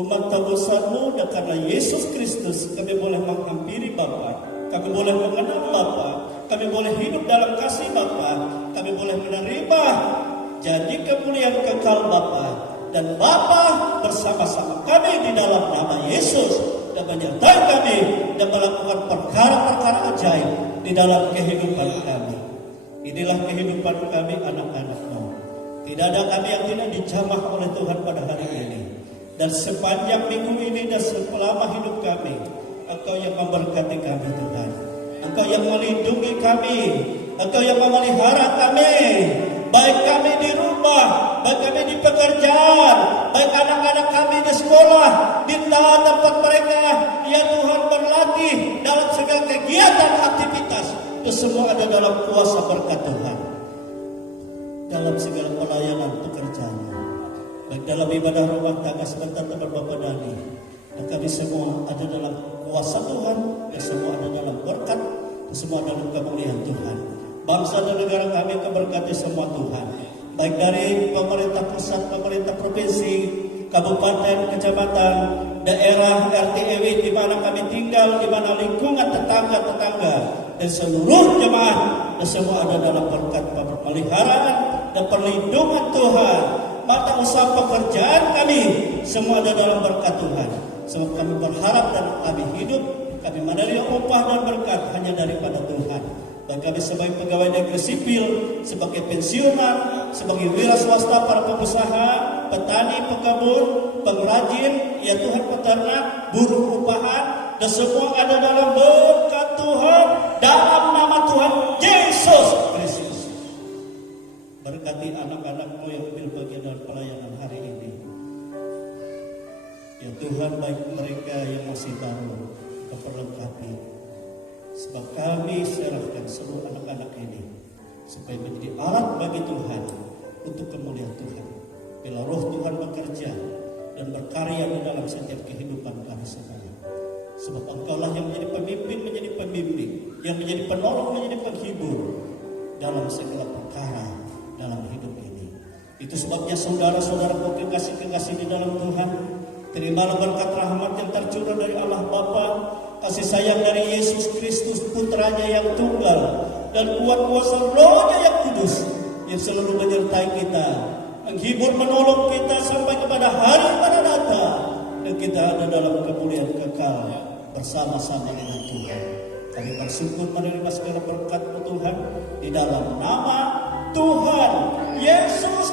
umat tebusanmu, dan karena Yesus Kristus kami boleh menghampiri Bapa, kami boleh mengenal Bapa, kami boleh hidup dalam kasih Bapa, kami boleh menerima janji kemuliaan kekal Bapa, dan Bapa bersama-sama kami di dalam nama Yesus dan menyertai kami dan melakukan perkara-perkara ajaib di dalam kehidupan kami. Inilah kehidupan kami anak-anak-Mu. Tidak ada kami yang tidak dijamah oleh Tuhan pada hari ini. Dan sepanjang minggu ini dan selama hidup kami, Engkau yang memberkati kami Tuhan. Engkau yang melindungi kami, Engkau yang memelihara kami. Baik kami di rumah, baik kami di pekerjaan, baik anak-anak kami di sekolah, di tempat mereka, ya Tuhan berlatih dalam segala kegiatan aktivitas. Itu semua ada dalam kuasa berkat Tuhan. Dalam segala pelayanan pekerjaan, baik dalam ibadah rumah tangga sebentar teman Bapak Dani, dan kami semua ada dalam kuasa Tuhan, dan semua ada dalam berkat, dan semua dalam kemuliaan Tuhan. Bangsa dan negara kami keberkati semua Tuhan, baik dari pemerintah pusat, pemerintah provinsi, kabupaten, kecamatan, daerah, RT RW di mana kami tinggal, di mana lingkungan tetangga-tetangga, dan seluruh jemaat, dan semua ada dalam berkat pemeliharaan dan perlindungan Tuhan. Mata usaha pekerjaan kami semua ada dalam berkat Tuhan. Sebab kami berharap dan kami hidup, kami menerima upah dan berkat hanya daripada Tuhan. Dan kami sebagai pegawai negeri sipil, sebagai pensiunan, sebagai wira swasta, para pengusaha, petani, pekebun, pengrajin, ya Tuhan, peternak, buruh upahan, dan semua ada dalam berkat Tuhan, dalam nama Tuhan Yesus Kristus. Berkati anak-anak-Mu yang ambil bagian dalam pelayanan hari ini. Ya Tuhan, baik mereka yang masih baru, Kau perlengkapi. Sebab kami serahkan seluruh anak-anak ini supaya menjadi alat bagi Tuhan untuk kemuliaan Tuhan. Bila roh Tuhan bekerja dan berkarya di dalam setiap kehidupan kami semua. Sebab Engkaulah yang menjadi pemimpin, menjadi pembimbing, yang menjadi penolong, menjadi penghibur dalam segala perkara dalam hidup ini. Itu sebabnya saudara-saudaraku kekasih-kekasih di dalam Tuhan, terimalah berkat rahmat yang tercurah dari Allah Bapa, kasih sayang dari Yesus Kristus putranya yang tunggal, dan kuat kuasa Roh-Nya yang kudus yang selalu menyertai kita, menghibur, menolong kita sampai kepada hari pada datang, dan kita ada dalam kemuliaan kekal bersama-sama dengan Tuhan. Kami bersyukur menerima segala berkat-Mu Tuhan di dalam nama Tuhan Yesus